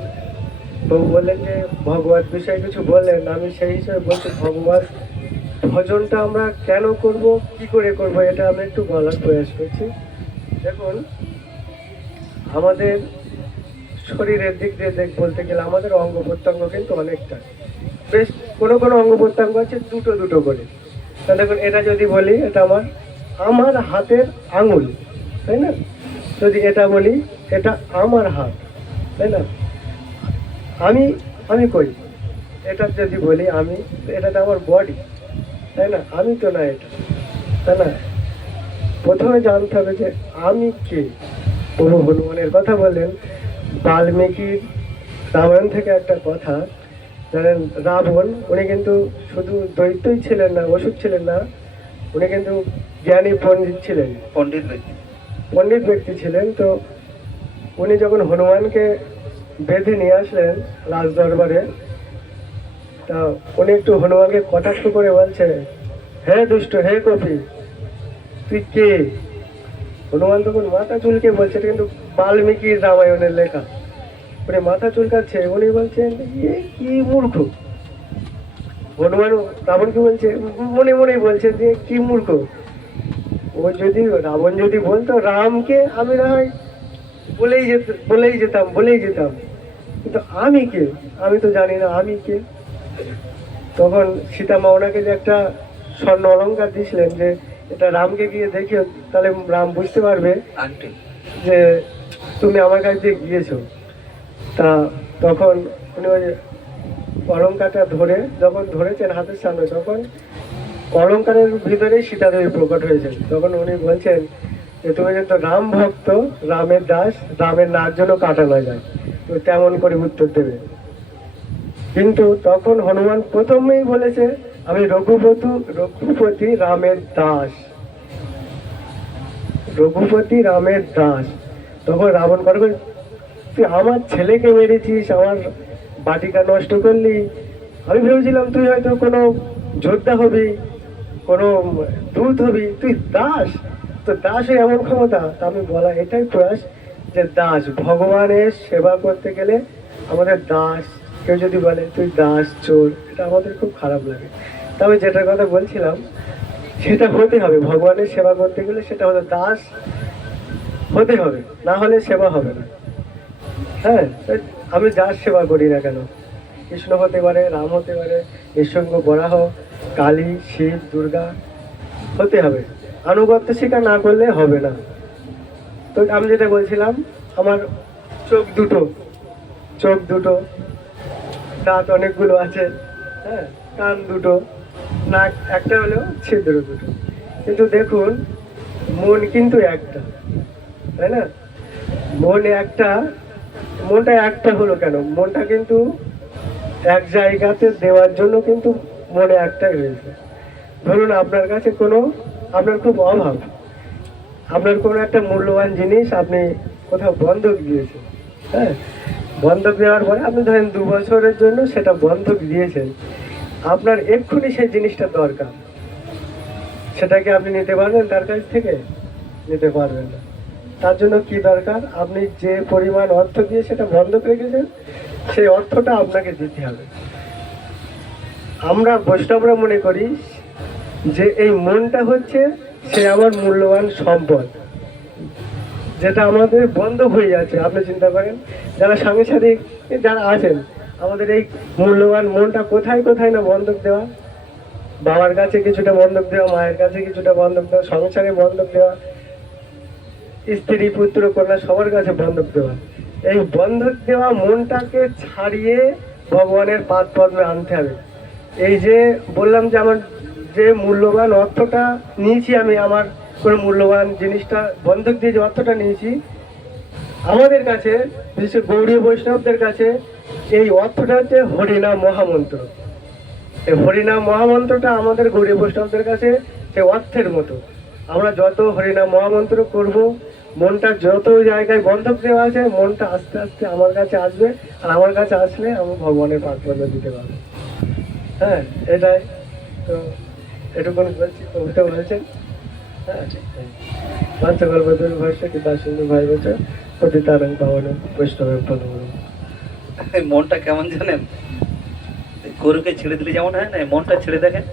প্রভু বললেন যে ভগবত বিষয়ে কিছু বললেন, আমি সেই হিসেবে বলছি ভগবত ভজনটা আমরা কেন করব, কি করে করব, এটা আমি একটু বলার প্রয়াস করছি। দেখুন, আমাদের শরীরের দিক দিয়ে বলতে গেলে আমাদের অঙ্গ প্রত্যঙ্গ কিন্তু অনেকটা, বেশ কোনো কোনো অঙ্গ প্রত্যঙ্গ আছে দুটো দুটো করে। তা দেখুন, এটা যদি বলি এটা আমার আমার হাতের আঙুল, তাই না? যদি এটা বলি এটা আমার হাত, তাই না? আমি আমি কই, এটা যদি বলি আমি, এটা তো আমার বডি, তাই না? আমি তো না এটা, তাই না? প্রথমে জানতে হবে যে আমি কে। প্রভু হনুমানের কথা বলেন, বাল্মীকির রামায়ণ থেকে একটা কথা জানেন, রাবণ উনি কিন্তু শুধু দৈত্যই ছিলেন না, অসুর ছিলেন না, উনি কিন্তু জ্ঞানী পণ্ডিত ছিলেন, পণ্ডিত ব্যক্তি। পণ্ডিত ব্যক্তি ছিলেন। তো উনি যখন হনুমানকে বেঁধে নিয়ে আসলেন রাজ দরবারে, তা উনি একটু হনুমানকে কটাক্ষ করে বলছে, হে দুষ্ট, হে কপি, তুই কে? হনুমান তখন মাথা চুলকে বলছে, এটা কিন্তু বাল্মীকির রামায়ণের লেখা। উনি মাথা চুলকাচ্ছে, উনি বলছেন এ কি মূর্খ। হনুমান রাবণকে বলছে, মনে মনেই বলছে যে কি মূর্খ। ও যদি রাবণ যদি বলতো রামকে, আমি না হয় বলেই যেতাম, কিন্তু আমি কে? আমি তো জানি না আমি কে। তখন সীতা মা ওনাকে যে একটা স্বর্ণ অলংকার দিয়েছিলেন যে এটা রামকে গিয়ে দেখিও, তাহলে রাম বুঝতে পারবে আন্টি। যে তুমি আমার কাছে দিয়ে গিয়েছো। তা তখন উনি ওই অলংকারটা ধরে যখন ধরেছেন হাতের সামনে, তখন অলংকারের ভিতরেই সীতাদেবী প্রকট হয়েছেন। তখন উনি বলছেন যে তুমি কিন্তু রাম ভক্ত, রামের দাস, রামের নার জন্য কাটা না যায়, তো তেমন করে উত্তর দেবে। কিন্তু তখন হনুমান প্রথমেই বলেছে আমি রঘুপতি রামের দাস, রঘুপতি রামের দাস। তখন রাবণ করবে, তুই আমার ছেলেকে মেরেছিস, আমার বাটিকা নষ্ট করলি, আমি ভেবেছিলাম তুই হয়তো কোনো যোদ্ধা হবি, কোনো দূত হবি, তুই দাস। তো দাসের এমন ক্ষমতা। তা আমি বলা এটাই প্রয়াস যে দাস ভগবানের সেবা করতে গেলে আমাদের দাস, কেউ যদি বলে তুই দাস চোর, এটা আমাদের খুব খারাপ লাগে। তবে যেটার কথা বলছিলাম সেটা হতে হবে, ভগবানের সেবা করতে গেলে সেটা হলো দাস হতে হবে, না হলে সেবা হবে না। হ্যাঁ, আমি যার সেবা করি না কেন, কৃষ্ণ হতে পারে, রাম হতে পারে, নিঃসঙ্গ বরাহ, কালী, শিব, দুর্গা, হতে হবে। আনুগত্য স্বীকার না করলে হবে না। তো আমি যেটা বলছিলাম, আমার চোখ দুটো, দাঁত অনেকগুলো আছে, হ্যাঁ, কান দুটো, নাক একটা হলেও ছিদ্র দুটো। কিন্তু দেখুন, মন কিন্তু একটা, তাই না? মনটা একটা হলো কেন? মনটা কিন্তু এক জায়গাতে দেওয়ার জন্য কিন্তু মনে একটাই হয়েছে। ধরুন আপনার কাছে আপনার খুব অভাব, আপনার কোনো একটা মূল্যবান জিনিস আপনি কোথাও বন্ধক দিয়েছেন, হ্যাঁ, বন্ধক দেওয়ার পরে আপনি ধরেন 2 বছরের জন্য সেটা বন্ধক দিয়েছেন, আপনার এক্ষুনি সেই জিনিসটা দরকার, সেটাকে আপনি নিতে পারবেন তার কাছ থেকে? নিতে পারবেন না। তার জন্য কি দরকার? আপনি যে পরিমাণ অর্থ দিয়ে সেটা বন্ধক রেখেছেন, সেই অর্থটা আপনাকে দিতে হবে। আমরা বৈষ্ণবরা মনে করি যে এই মনটা হচ্ছে সে আমার মূল্যবান সম্পদ, যেটা আমাদের বন্ধক হয়ে যাচ্ছে। আপনি চিন্তা করেন, যারা সাংসারিক যারা আছেন, আমাদের এই মূল্যবান মনটা কোথায় কোথায় না বন্ধক দেওয়া, বাবার কাছে কিছুটা বন্ধক দেওয়া, মায়ের কাছে কিছুটা বন্ধক দেওয়া, সংসারে বন্ধক দেওয়া, স্ত্রী পুত্র কন্যা সবার কাছে বন্ধক দেওয়া। এই বন্ধক দেওয়া মনটাকে ছাড়িয়ে ভগবানের পাদ পদ্মে আনতে হবে। এই যে বললাম যে আমার যে মূল্যবান অর্থটা নিয়েছি, আমি আমার কোনো মূল্যবান জিনিসটা বন্ধক দিয়ে যে অর্থটা নিয়েছি, আমাদের কাছে বিশেষ করে গৌড়ীয় বৈষ্ণবদের কাছে এই অর্থটা হচ্ছে হরিনাম মহামন্ত্র। এই হরিনাম মহামন্ত্রটা আমাদের গৌড়ীয় বৈষ্ণবদের কাছে সে অর্থের মতো। আমরা যত হরিনাম মহামন্ত্র করব, মনটা যত জায়গায় বন্ধক দেওয়া আছে, মনটা আস্তে আস্তে আমার কাছে আসবে, আর আমার কাছে আসলে আমি ভগবানের পাদ পদ্মে দিতে পারবো। হ্যাঁ, এটাই তো, এটুকুন বলছি। ওটা বলছেন হ্যাঁ, পাঞ্চকল্পতরু ভাষ্য কি দাসিন্দু ভাই বছর পতিতারং পাবন বৈষ্ণবের পদমূলম। এই মনটা কেমন জানেন, গরুকে ছেড়ে দিলে যেমন হয় না, মনটা ছেড়ে দেখেন,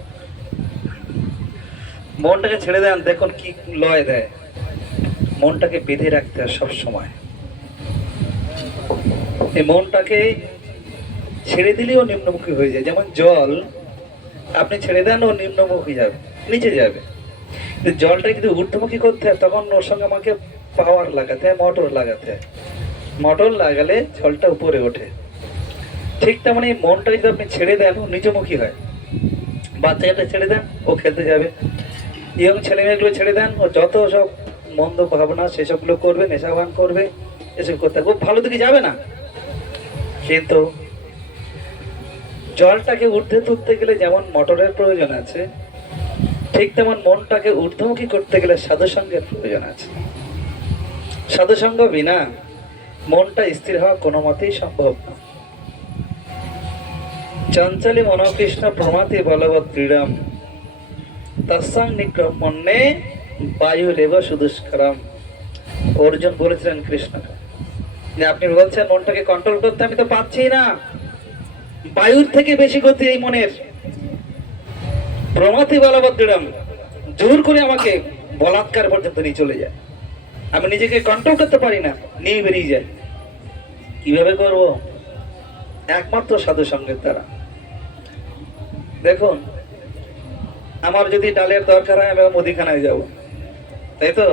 মনটাকে ছেড়ে দেন, দেখুন কি লয় দেয়। মনটাকে বেঁধে রাখতে হয় সব সময়। এই মনটাকে ছেড়ে দিলেও নিম্নমুখী হয়ে যায়। যেমন জল আপনি ছেড়ে দেন, ও নিম্নমুখী যাবে, নিচে যাবে। কিন্তু জলটাকে যদি ঊর্ধ্বমুখী করতে হয়, তখন ওর সঙ্গে আমাকে পাওয়ার লাগাতে হয়, মোটর লাগাতে হয়। মোটর লাগালে জলটা উপরে ওঠে। ঠিক তেমন এই মনটা যদি আপনি ছেড়ে দেন, ও নিচমুখী হয়। বাচ্চাটা ছেড়ে দেন, ও খেলতে যাবে। ইয়ং ছেলে মেয়েগুলো ছেড়ে দেন, ও যত সব মন্দ ভাবনা সেসবগুলো করবে, নেশাভান করবে, এসব করতে খুব ভালো দিকে যাবে না। কিন্তু জলটাকে ঊর্ধ্বে তুলতে গেলে যেমন মোটরের প্রয়োজন আছে, ঠিক তেমন মনটাকে ঊর্ধ্বমুখী করতে গেলে সাধুসঙ্গের প্রয়োজন আছে। সাধুসঙ্গ বিনা মনটা স্থির হওয়া কোনো মতেই সম্ভব না। চঞ্চলী মনোকৃষ্ণ প্রমাতি বলবৎ ক্রীড়াম তৎসং নিক্রমণ্যে বায়ু রেব সুদুষ্করম। অর্জুন বলেছিলেন কৃষ্ণকে যে আপনি বলছেন মনটাকে কন্ট্রোল করতে, আমি তো পাচ্ছি না। বায়ুর থেকে বেশি গতি এই মনের। প্রমাতি বলবৎ ক্রীড়াম, জোর করে আমাকে বলাৎকার পর্যন্ত নিয়ে চলে যায়। আমি নিজেকে কন্ট্রোল করতে পারি না, নিয়ে বেরিয়ে যায়। কিভাবে করব? একমাত্র সাধু সঙ্গের দ্বারা। দেখুন, আমার যদি ডালের দরকার হয়, আমি মুদিখানায় যাব, তাই তো?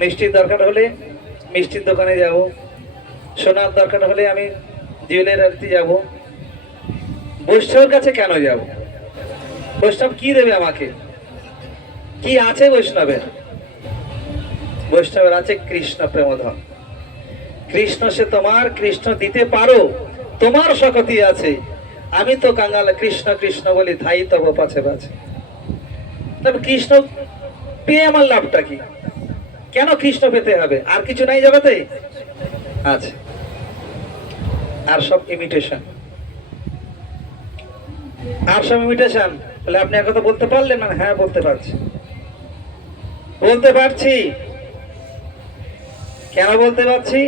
মিষ্টির দরকার হলে মিষ্টির দোকানে যাব, সোনার দরকার হলে আমি জুয়েলারিতে যাব। বৈষ্ণবের কাছে কেন যাব? বৈষ্ণব কি দেবে আমাকে? কি আছে বৈষ্ণবের? বৈষ্ণবের আছে কৃষ্ণ প্রেমধন। কৃষ্ণ সে তোমার, কৃষ্ণ দিতে পারো, তোমার শক্তি আছে। আমি তো কাঙাল, কৃষ্ণ কৃষ্ণ বলি ধাই তব পাছে পাছে। তবে কৃষ্ণ পেয়ে আমার লাভটা কি? কেন কৃষ্ণ পেতে হবে? আর কিছু নাই জগতে? আছে, আর সব ইমিটেশন। আর সব ইমিটেশন। বলে আপনি এক কথা বলতে পারলেন না? হ্যাঁ, বলতে পারছি। বলতে পারছি। কেন বলতে পারছি?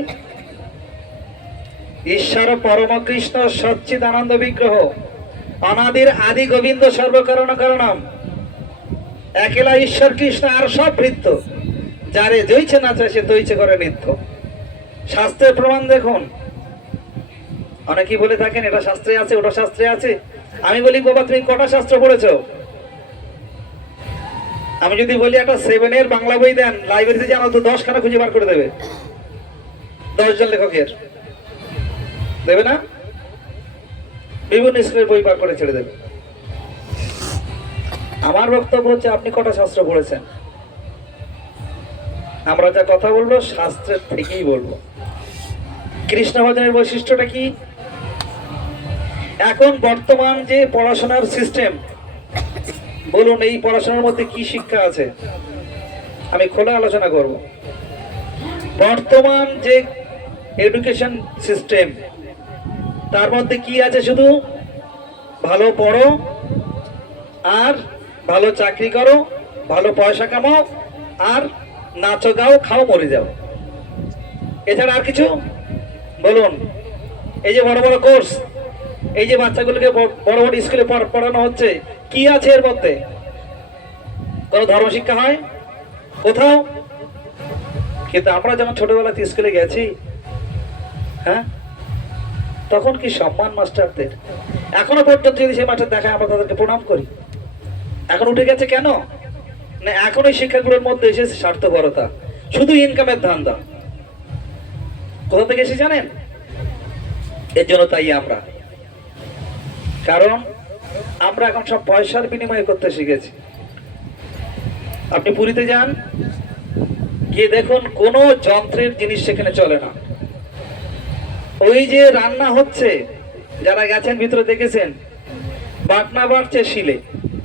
ঈশ্বর পরম কৃষ্ণ সচ্চিদ আনন্দ বিগ্রহ, অনাদির আদি গোবিন্দ সর্বকারণ কারণম। একেলা ঈশ্বর কৃষ্ণ, আর সব ভৃত্য। যারে জইছে না চায় সে তৈছে করে নিত্য। শাস্ত্রের প্রমাণ দেখুন। অনেকেই বলে থাকেন এটা শাস্ত্রে আছে, ওটা শাস্ত্রে আছে। আমি বলি বাবা, তুমি কটা শাস্ত্র পড়েছো? আমি যদি বলি একটা 7-এর বাংলা বই দেন, লাইব্রেরিতে জানো তো 10 খানা খুঁজে বার করে দেবে। 10 জন লেখকের দেবে না? বিভিন্ন স্কুলের বই বার করে ছেড়ে দেবে। আমার বক্তব্য হচ্ছে, আপনি কটা শাস্ত্র পড়েছেন? আমরা যা কথা বলবো শাস্ত্রের থেকেই বলবো। কৃষ্ণ ভজনের বৈশিষ্ট্যটা কি? এখন বর্তমান যে পড়াশোনার সিস্টেম, বলুন এই পড়াশোনার মধ্যে কি শিক্ষা আছে? আমি খোলা আলোচনা করব। বর্তমান যে এডুকেশন সিস্টেম, তার মধ্যে কি আছে? শুধু ভালো পড়ো, আর ভালো চাকরি করো, ভালো পয়সা কামাও, আর নাচো গাও, খাও, মরে যাও। এছাড়া আর কিছু? বলুন। এই যে বড় বড় কোর্স, এই যে বাচ্চাগুলোকে বড় বড় স্কুলে পড়ানো হচ্ছে, কি আছে এর মধ্যে? কোন ধর্ম শিক্ষা হয় কোথাও? কিন্তু আমরা যখন ছোটবেলাতে স্কুলে গেছি, হ্যাঁ, তখন কি সম্মান মাস্টারদের। এখনো পর্যন্ত যদি সেই মাস্টার দেখায়, আমরা তাদেরকে প্রণাম করি। এখন উঠে গেছে কেন? না, এখন এই শিক্ষাগুলোর মধ্যে এসেছে স্বার্থপরতা, শুধু ইনকামের ধান্দা। কোথা থেকে এসে জানেন? এর জন্য তাই আমরা, কারণ আমরা এখন সব পয়সার বিনিময়ে করতে শিখেছি। আপনি পুরীতে যান, গিয়ে দেখুন কোনো যন্ত্রের জিনিস সেখানে চলে না। ওই যে রান্না হচ্ছে, যারা গেছেন ভিতরে দেখেছেন, বাটনা বাড়ছে শিলে,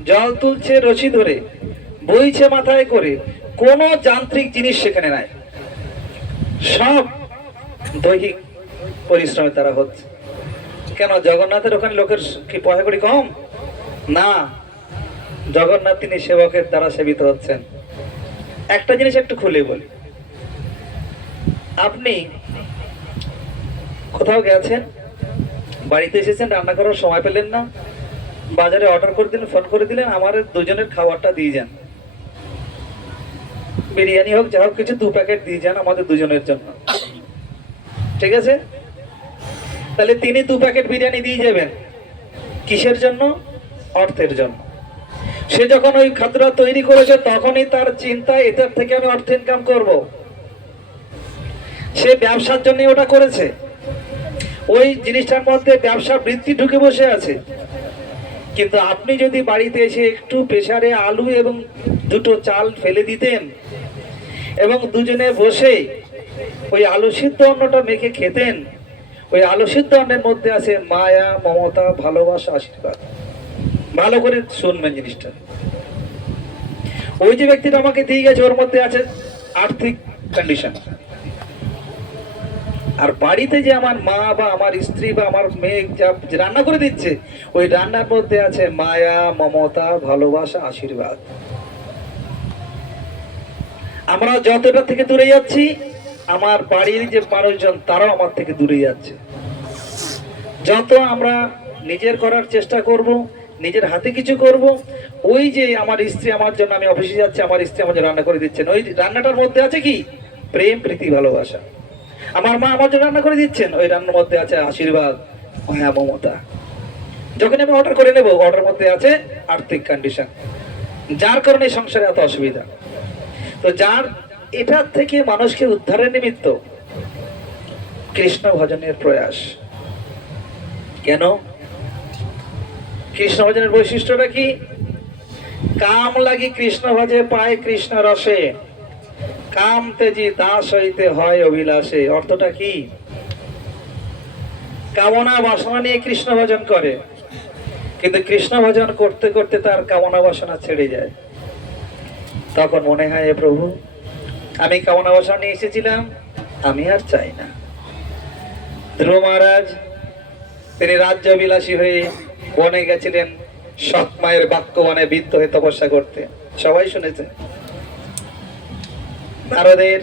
জল তুলছে রশি ধরে, বইছে মাথায় করে, কোনো যান্ত্রিক জিনিস সেখানে নাই। সব দৈহিক পরিশ্রমে তারা হচ্ছে। কেন? জগন্নাথের ওখানে লোকের কি পয়সা কড়ি কম? না, জগন্নাথ তিনি সেবকের দ্বারা সেবিত হচ্ছেন। একটা জিনিস একটু খুলে বলি, আপনি কোথাও গেছেন, বাড়িতে এসেছেন, রান্না করার সময় পেলেন না, বাজারে অর্ডার করে দিলেন, ফোন করে দিলেন, আমার দুজনের খাবারটা দিয়ে যান, বিরিয়ানি হোক যা হোক কিছু 2 প্যাকেট দিয়ে যান আমাদের দুজনের জন্য, ঠিক আছে? তাহলে তিনি 2 প্যাকেট বিরিয়ানি দিয়ে যাবেন, কিসের জন্য? অর্থের জন্য। সে যখন ওই খাদ্য তৈরি করেছে তখনই তার চিন্তা এটার থেকে আমি অর্থ ইনকাম করব। সে ব্যবসার জন্য ওটা করেছে। ওই জিনিসটার মধ্যে ব্যবসা বৃত্তি ঢুকে বসে আছে। কিন্তু আপনি যদি বাড়িতে এসে একটু প্রেসারে আলু এবং 2টো চাল ফেলে দিতেন এবং দুজনে বসে ওই আলু সিদ্ধ অন্নটা মেখে খেতেন, ওই আলু সিদ্ধ অন্নের মধ্যে আছে মায়া, মমতা, ভালোবাসা, আশীর্বাদ। ভালো করে শুনবেন জিনিসটা। ওই যে ব্যক্তিটা আমাকে দিয়ে গেছে ওর মধ্যে আছে আর্থিক কন্ডিশন, আর বাড়িতে যে আমার মা বা আমার স্ত্রী বা আমার মেয়ে যা রান্না করে দিচ্ছে, ওই রান্নার মধ্যে আছে মায়া, মমতা, ভালোবাসা, আশীর্বাদ। আমরা যতটা থেকে দূরে যাচ্ছি, আমার বাড়ির যে মানুষজন তারাও আমার থেকে দূরে যাচ্ছে। যত আমরা নিজের করার চেষ্টা করব, নিজের হাতে কিছু করব, ওই যে আমার স্ত্রী আমার জন্য, আমি অফিসে যাচ্ছি, আমার স্ত্রী আমার জন্য রান্না করে দিচ্ছেন, ওই রান্নাটার মধ্যে আছে কি? প্রেম, প্রীতি, ভালোবাসা। আমার মা আমার জন্য রান্না করে দিচ্ছেন, ওই রান্নার মধ্যে আছে আশীর্বাদ, মায়া, মমতা। যখন আমি অর্ডার করে নেব, অর্ডার মধ্যে আছে আর্থিক কন্ডিশন, যার কারণে সংসারে এত অসুবিধা। তো যার এটার থেকে মানুষকে উদ্ধারের নিমিত্ত কৃষ্ণ ভজনের প্রয়াস। কেন? কৃষ্ণ ভজনের বৈশিষ্ট্যটা কি? কাম লাগি কৃষ্ণ ভজে পায় কৃষ্ণ রসে, কাম তেজি দাস হইতে হয় অভিলাষে। অর্থটা কি? কামনা বাসনা নিয়ে কৃষ্ণ ভজন করে, কিন্তু কৃষ্ণ ভজন করতে করতে তার কামনা বাসনা ছেড়ে যায়। তখন মনে হয়, এ প্রভু, আমি কামনা বাসনা নিয়ে এসেছিলাম, আমি আর চাই না। ধ্রুব মহারাজ তিনি রাজ্যবিলাসী হয়ে বনে গেছিলেন, সৎ মায়ের বাক্য বনে বিদ্ধ হয়ে তপস্যা করতে, সবাই শুনেছে। নারদের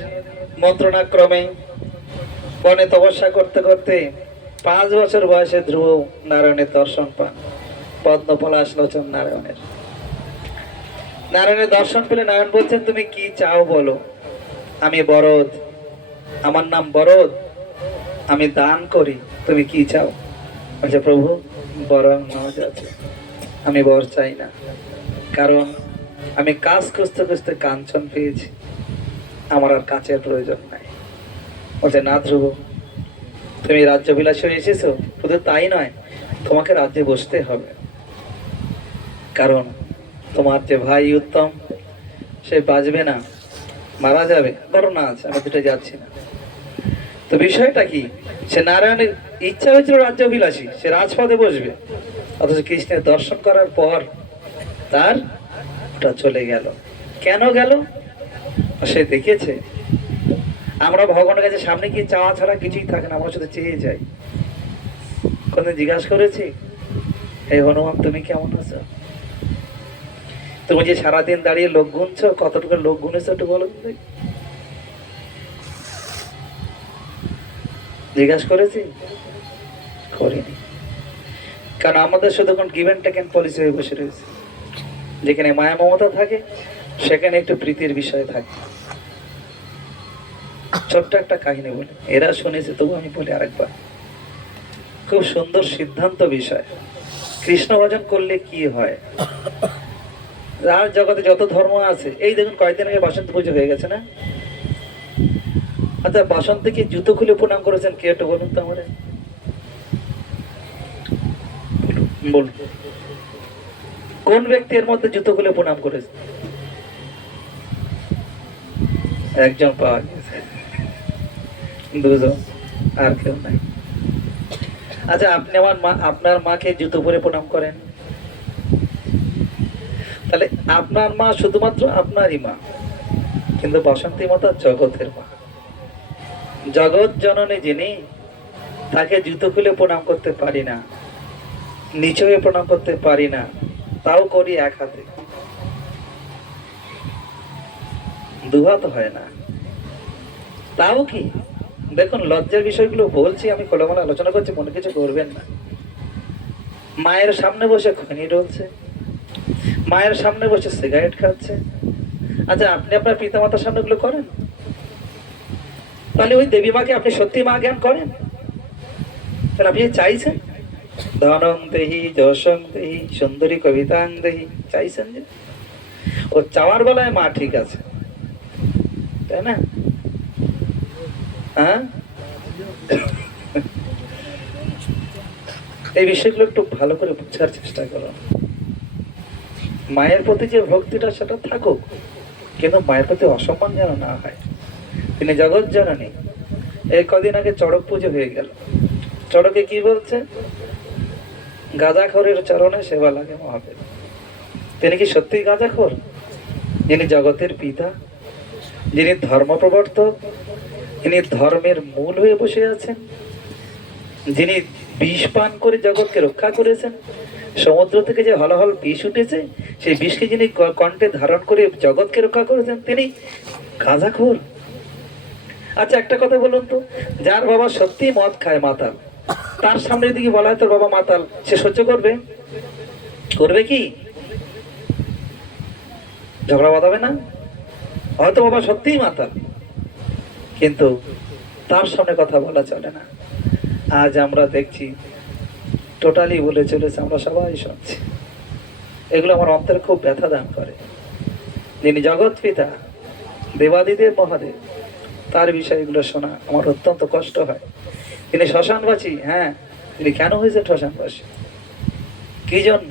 মন্ত্রণাক্রমে বনে তপস্যা করতে করতে 5 বছর বয়সে ধ্রুব নারায়ণের দর্শন পান। পদ্মপলাশ লোচন নারায়ণের। নারায়ণের দর্শন পেলে নারায়ণ বলছেন, তুমি কি চাও বলো। আমি বরদ, আমার নাম বরদ, আমি দান করি, তুমি কি চাও? বলছে, প্রভু বরং নজ আছে, আমি বর চাই না, কারণ আমি কাজ খুঁজতে খুঁজতে কাঞ্চন পেয়েছি, আমার আর কাছের প্রয়োজন নাই। বলছে, না ধ্রুব, তুমি রাজ্যবিলাসী হয়ে এসেছো, শুধু তাই নয়, তোমাকে রাজ্যে বসতে হবে, কারণ তোমার যে ভাই উত্তম, সে বাঁচবে না, মারা যাবে, বড় না আছে, আমি দুটো যাচ্ছি না। তো বিষয়টা কি? সে নারায়ণের ইচ্ছা হয়েছিল রাজ্যবিলাসী, সে রাজপদে বসবে, অথচ কৃষ্ণের দর্শন করার পর তার ওটা চলে গেল। কেন গেল? সে দেখেছে আমরা ভগবানের কাছে সামনে কি চাওয়া ছাড়া কিছুই থাকে না, আমরা শুধু চেয়ে যাই। কোনদিন জিজ্ঞাসা করেছি, হে হনুমান তুমি কেমন আছো? তুমি যে সারাদিন দাঁড়িয়ে লোক গুনছো, কতটুকু লোক গুনেছো একটু বলো। জিজ্ঞাসা করেছি? করিনি। কারণ আমাদের শুধু এখন গিভ অ্যান্ড টেকেন পলিসি হয়ে বসে রয়েছে। যেখানে মায়া মমতা থাকে সেখানে একটু প্রীতির বিষয় থাকে। ছোট্ট একটা কাহিনী বলি, এরা শুনেছে তবু আমি বলি আরেকবার। খুব সুন্দর সিদ্ধান্ত বিষয়। কৃষ্ণ ভজন করলে কি হয়? রাজ জগতে যত ধর্ম আছে, এই দেখুন কয়েকদিন আগে বসন্ত পুজো হয়ে গেছে না? আচ্ছা, বাসন্তীকে জুতো খুলে প্রণাম করেছেন কে, একটু বলুন তো আমারে, বলুন কোন ব্যক্তি এর মধ্যে জুতো খুলে প্রণাম করেছে? একজন পাওয়া গেছে, দুজন, আর কেউ নাই। আচ্ছা, আপনি আমার মা, আপনার মাকে জুতো পরে প্রণাম করেন? তাহলে আপনার মা শুধুমাত্র আপনারই মা, কিন্তু বাসন্তী মাতা জগতের মা, জগৎ জননী যিনি, তাকে জুতো খুলে প্রণাম করতে পারি না, নিচে হয়ে প্রণাম করতে পারি না, তাও করি এক হাতে, দুহাত হয় না, তাও কি? দেখুন, লজ্জার বিষয়গুলো বলছি আমি, খোলামেলা আলোচনা করছি, মনে কিছু করবেন না। মায়ের সামনে বসে খনি ডলছে, মায়ের সামনে বসে সিগারেট খাচ্ছে। আচ্ছা, আপনি আপনার পিতামাতার সামনে গুলো করেন? তাহলে ওই দেবী মাকে আপনি সত্যি মা জ্ঞান করেন? তাহলে আপনি চাইছেন ধনং দেহি, যশং দেহি, সুন্দরী কবিতাং দেহি, চাইছেন যে? ও চাওয়ার বেলায় মা ঠিক আছে, তাই না? হ্যাঁ, এই বিষয়গুলো একটু ভালো করে বোঝার চেষ্টা করো। মায়ের প্রতি যে ভক্তিটা সেটা থাকুক, কিন্তু মায়ের প্রতি অসম্মান যেন না হয়। তিনি জগৎ জননী। এই কদিন আগে চড়ক পুজো হয়ে গেল, চড়কে কি বলছে? গাঁজাখোরের চরণে সেবা লাগে মহাদেব। তিনি কি সত্যি গাঁজাখোর? যিনি জগতের পিতা, যিনি ধর্ম প্রবর্তক, যিনি ধর্মের মূল হয়ে বসে আছেন, যিনি বিষ পান করে জগৎকে রক্ষা করেছেন, সমুদ্র থেকে যে হলহল বিষ উঠেছে সেই বিষকে যিনি কণ্ঠে ধারণ করে জগৎকে রক্ষা করেছেন, তিনি গাঁজাখোর? আচ্ছা, একটা কথা বলুন তো, যার বাবা সত্যি মদ খায়, মাতাল, তার সামনে যদি বলা হয় তোর বাবা মাতাল, সে সহ্য করবে? করবে কি? ঝগড়া বাঁধাবে না? হয়তো বাবা সত্যিই মাতাল, কিন্তু তার সামনে কথা বলা চলে না। আজ আমরা দেখছি টোটালি বলে চলেছে, আমরা সবাই শুনছি। এগুলো আমার অন্তরে খুব ব্যথা দান করে। যিনি জগৎ পিতা, দেবাদিদেব মহাদেব, তার বিষয়গুলো শোনা আমার অত্যন্ত কষ্ট হয়। তিনি শ্মশানবাসী, হ্যাঁ, তিনি কেন হয়েছে শ্মশানবাসী? কি জন্য?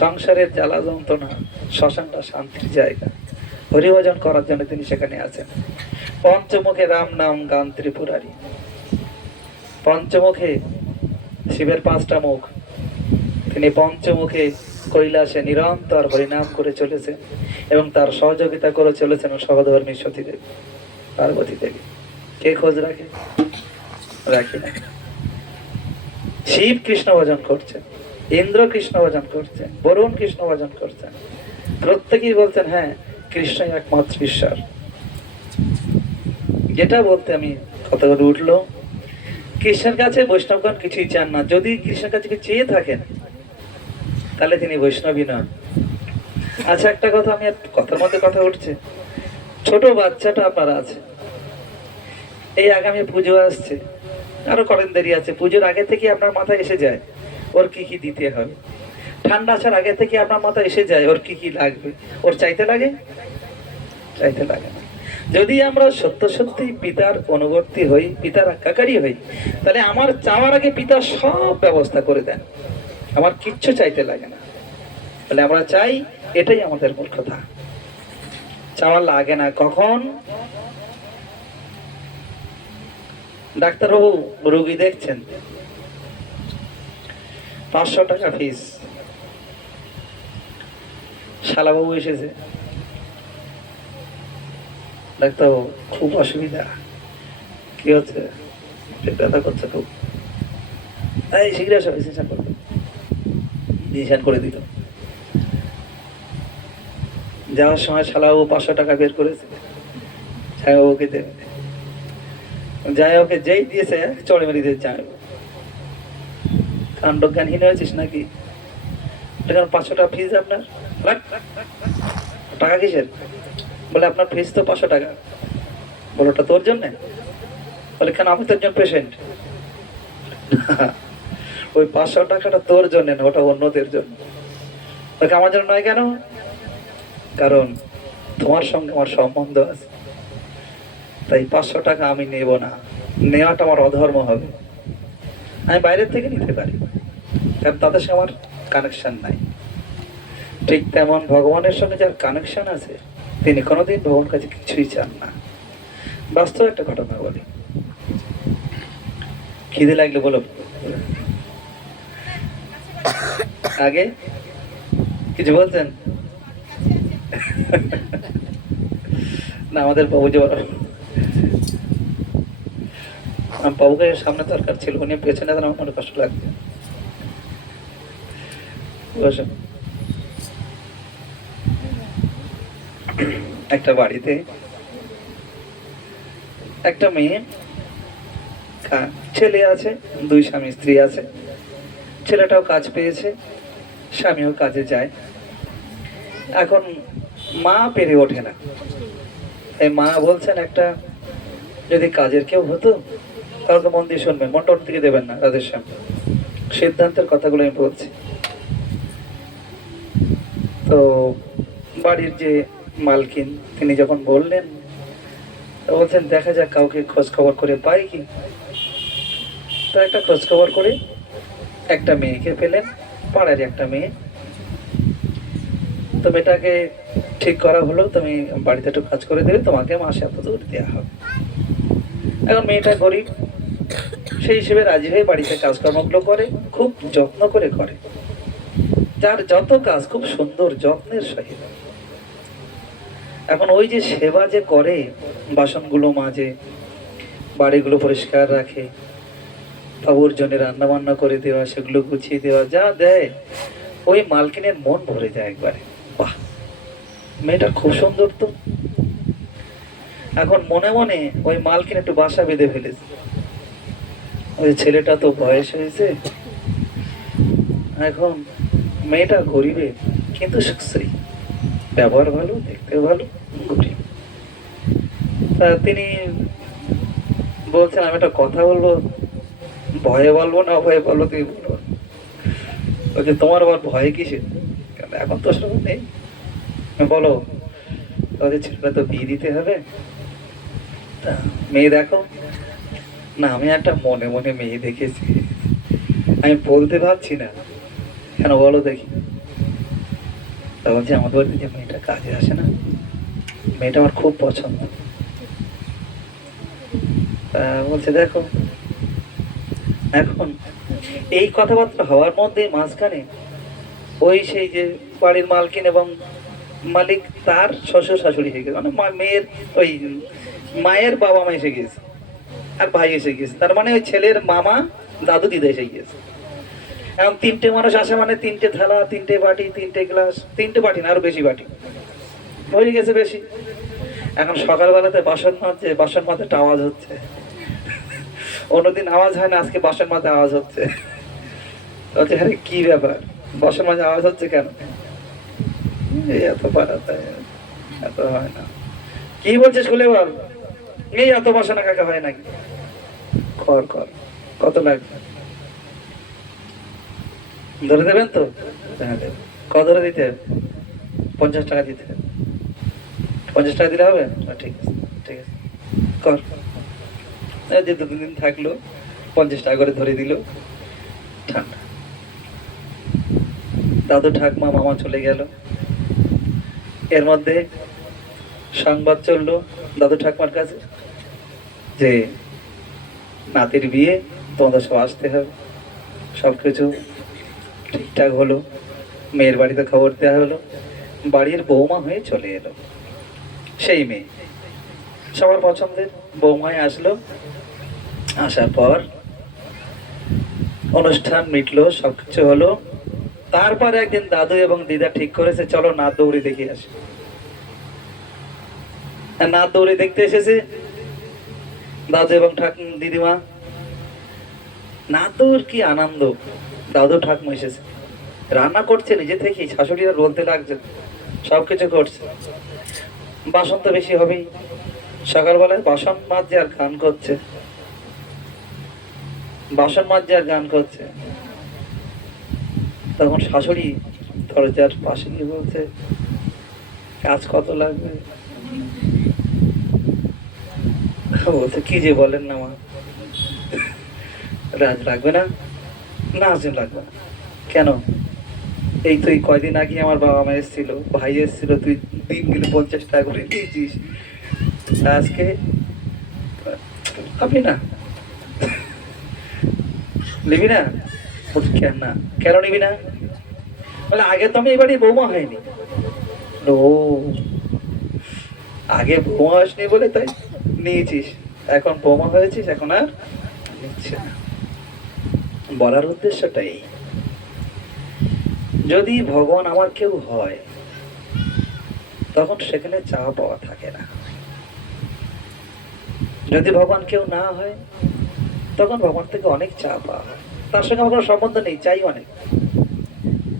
সংসারের জ্বালা যন্ত্রণা, শ্মশানটা শান্তির জায়গা, হরিভজন করার জন্য তিনি সেখানে আছেন। পঞ্চমুখে রাম নাম গান ত্রিপুরারি, পঞ্চমুখে শিবের 5টা মুখ, তিনি পঞ্চমুখে কৈলাসে নিরন্তর হরিনাম করে চলেছেন এবং তার সহযোগিতা করে চলেছেন সহধর্মী সতী দেবী, পার্বতী দেবী। কে খোঁজ রাখে? রাখি না। শিব কৃষ্ণ ভজন করছেন, ইন্দ্র কৃষ্ণ ভজন করছেন, বরুণ কৃষ্ণ ভজন করছেন, প্রত্যেকেই বলছেন হ্যাঁ কৃষ্ণই একমাত্র ঈশ্বর। যেটা বলতে আমি কথা বলে উঠলো, কৃষ্ণের কাছে বৈষ্ণবগণ কিছুই চান না। যদি কৃষ্ণের কাছে কিছু চেয়ে থাকেন তাহলে তিনি বৈষ্ণবী নন। আচ্ছা, একটা কথা, আমি কথার মধ্যে কথা উঠছে, ছোট বাচ্চাটা আপনারা আছে, এই আগামী পুজো আসছে, আরো কদিন দেরি আছে, পুজোর আগে থেকে আপনার মাথায় এসে যায় ওর কি কি দিতে হবে। ঠান্ডা আসার আগে থেকে আপনার মাথায় এসে যায় ওর কি কি লাগবে। ওর চাইতে লাগে? চাইতে লাগে না। যদি আমরা সত্য সত্যি পিতার অনুবর্তী হই, পিতার আজ্ঞাকারী হই, তাহলে আমার চাওয়ার আগে পিতা সব ব্যবস্থা করে দেন, আমার কিচ্ছু চাইতে লাগে না। তাহলে আমরা চাই, এটাই আমাদের মূর্খতা। চাওয়ার লাগে না। কখন? ডাক্তারবাবু রোগী দেখছেন, 500 টাকা ফিস, শালাবাবু এসেছে, ডাক্তারবাবু খুব অসুবিধা, কি হচ্ছে? ব্যথা করছে খুব, এই শীঘ্র এসো, ডিসিশন করবে। ডিসিশন করে দিল। যাওয়ার সময় শালাবাবু 500 টাকা বের করেছে, জামাইবাবুকে দেবে। জামাইবাবুকে যেই দিয়েছে চড়ে মেরে দিয়েছে জামাইবাবু। কাণ্ড জ্ঞানহীন হয়েছিস নাকি? 500 টাকা ফিস আপনার, টাকা কিসের? বলে আপনার ফিস তো 500 টাকা। বলো ওটা তোর জন্যে? বলে কেন, আমি তো একজন পেশেন্ট। ওই 500 টাকাটা তোর জন্য না, ওটা অন্যদের জন্য। আমার জন্য নয় কেন? কারণ তোমার সঙ্গে আমার সম্বন্ধ আছে। তাই 500 টাকা আমি নেব না, নেওয়াটা আমার অধর্ম হবে। আমি বাইরের থেকে নিতে পারি, কারণ তাদের সঙ্গে আমার কানেকশন নাই। ঠিক তেমন ভগবানের সঙ্গে যার কানেকশন আছে, তিনি কোনোদিন ভগবানের কাছে কিছুই চান না। বাস্তব একটা ঘটনা বলি, খিদে লাগলে বলো, আগে কিছু বলছেন না? আমাদের বাবু যে বাবুকে সামনে দরকার ছিল, উনি পেছনে আমার মনে কষ্ট লাগছে। বসুন। একটা বাড়িতে একটা মেয়ে, ছেলে আছে, 2 স্বামী স্ত্রী আছে। ছেলেটাও কাজ পেয়েছে, স্বামীও কাজে যায়। এখন মা পেরে ওঠে না। এই মা বলছেন, একটা যদি কাজের কেউ হতো, কাউকে মন দিয়ে শুনবেন, মনটা ওর দিকে দেবেন না, তাদের সামনে সিদ্ধান্তের কথাগুলো আমি বলছি। তো বাড়ির যে মালকিন, তিনি যখন বললেন, তো বলছেন দেখা যাক কাউকে খোঁজ খবর করে পাই কি। তো একটা খোঁজ খবর করে একটা মেয়েকে পেলেন, পাড়ার একটা মেয়ে। তো মেয়েটাকে ঠিক করা হলো, তুমি বাড়িতে একটু কাজ করে দেবে, তোমাকে মাসে এত দূর দেওয়া হবে। এখন মেয়েটা গরিব, সেই হিসেবে রাজি হয়ে বাড়িতে কাজকর্মগুলো করে, খুব যত্ন করে করে। যার যত কাজ খুব সুন্দর যত্নের সহিত। এখন ওই যে সেবা যে করে, বাসনগুলো মাজে, বাড়িগুলো পরিষ্কার রাখে, বাবুর জন্য রান্না বান্না করে দেওয়া, সেগুলো গুছিয়ে দেওয়া, যা দেয়, ওই মালকিনের মন ভরে যায় একবারে। বাহ, মেয়েটা খুব সুন্দর তো। এখন মনে মনে ওই মালকিন একটু বাসা বেঁধে ফেলেছে, ওই ছেলেটা তো বয়স হয়েছে, এখন মেয়েটা গরিবে কিন্তু সুশ্রী, ব্যবহার ভালো, দেখতে ভালো, গরিব। তিনি বলছেন, আমি একটা কথা বলবো, ভয়ে বলবো না ভয়ে বলবো, তুমি বলো। বলছে, তোমার আবার ভয় কিসে? এখন তো সেরকম নেই, বলো। তাদের ছেলেটা তো বিয়ে দিতে হবে, তা মেয়ে দেখো না। আমি একটা মনে মনে মেয়ে দেখেছি, আমি বলতে পারছি না, কেন বলো দেখি। তা বলছে, আমাদের বাড়িতে যে মেয়েটা কাজে আসে না, মেয়েটা আমার খুব পছন্দ। তা বলছে দেখো। এখন এই কথাবার্তা হওয়ার মধ্যে মাঝখানে ওই সেই যে বাড়ির মালকিন এবং মালিক, তার শ্বশুর শাশুড়ি এসে গেছে, মানে মেয়ের ওই মায়ের বাবা মা এসে গিয়েছে, আর ভাই এসে গিয়েছে। তার মানে ওই ছেলের মামা, দাদু, দিদা এসে গিয়েছে। এখন 3টে মানুষ আসে, মানে 3টে থালা, 3টে বাটি, 3টে গ্লাস, 3টে বাটি না, আরো বেশি বাটি হয়ে গেছে বেশি। এখন সকালবেলাতে বাসন মাজছে, বাসন মাজতে একটা আওয়াজ হচ্ছে, অন্যদিন আওয়াজ হয় না, আজকে বাসন মাজতে আওয়াজ হচ্ছে। বলছে, আরে কি ব্যাপার, বাসন মাজতে আওয়াজ হচ্ছে কেন? এই এত পাড়াতে এত হয় না। কি বলছিস খুলে বল, এই এত বাসন একা হয় নাকি? কর কর, কত লাগবে ধরে দেবেন তো? হ্যাঁ দেবেন। কত ধরে দিতে হবে? 50 টাকা দিতে হবে। 50 টাকা দিলে হবে? ঠিক আছে, ঠিক আছে, কর। যে 2-3 দিন থাকলো, 50 টাকা করে ধরে দিল। ঠান্ডা। দাদু ঠাকমা মামা চলে গেল। এর মধ্যে সংবাদ চললো দাদু ঠাকমার কাছে যে নাতির বিয়ে, তোমাদের সব আসতে হবে। সবকিছু ঠিকঠাক হলো, মেয়ের বাড়িতে খবর দেওয়া হলো, বাড়ির বৌমা হয়ে চলে এলো। সেই মেয়ে সবার পছন্দের বৌমায় আসলো। আসার পর অনুষ্ঠান মিটলো, সবকিছু হলো। তারপর একদিন দাদু এবং দিদা ঠিক করেছে, চলো নাচ দৌড়ি দেখে আসি। নাচ দৌড়ি দেখতে এসেছে দাদু এবং দিদিমা। নাচ দৌড় কি আনন্দ! দাদু ঠাকুমা এসেছে, রান্না করছে নিজে থেকেই, শাশুড়িরা বলতে লাগছে, সবকিছু করছে। বাসন তো বেশি হবেই, সকালবেলায় বাসন মাজছে আর গান করছে, বাসন মাজছে আর গান করছে। তখন শাশুড়ি দরজার পাশে গিয়ে বলছে, কাজ কত লাগবে? বলছে কি যে বলেন না মা, রাজ লাগবে না? না আজ লাগবে না। কেন? এই তুই কয়দিন আগে আমার বাবা মা এসেছিল, ভাই এসেছিল, তুই দিন গেলে 50 টাকা করে দিয়েছিস, আজকে আপনি না নিবি না? বলছি কেন না, কেন নিবি না? বলে আগে তো আমি এবারে বৌমা হয়নি। ও, আগে বৌমা আসনি বলে তাই নিয়েছিস, এখন বৌমা হয়েছিস এখন আর নিচ্ছে না। বলার উদ্দেশ্যটাই, যদি ভগবান আমার কেউ হয় তখন সেখানে চাওয়া পাওয়া থাকে না। যদি ভগবান কেউ না হয় তখন ভগবান থেকে অনেক চাওয়া পাওয়া হয়। তার সঙ্গে আমার কোনো সম্বন্ধ নেই, চাই অনেক,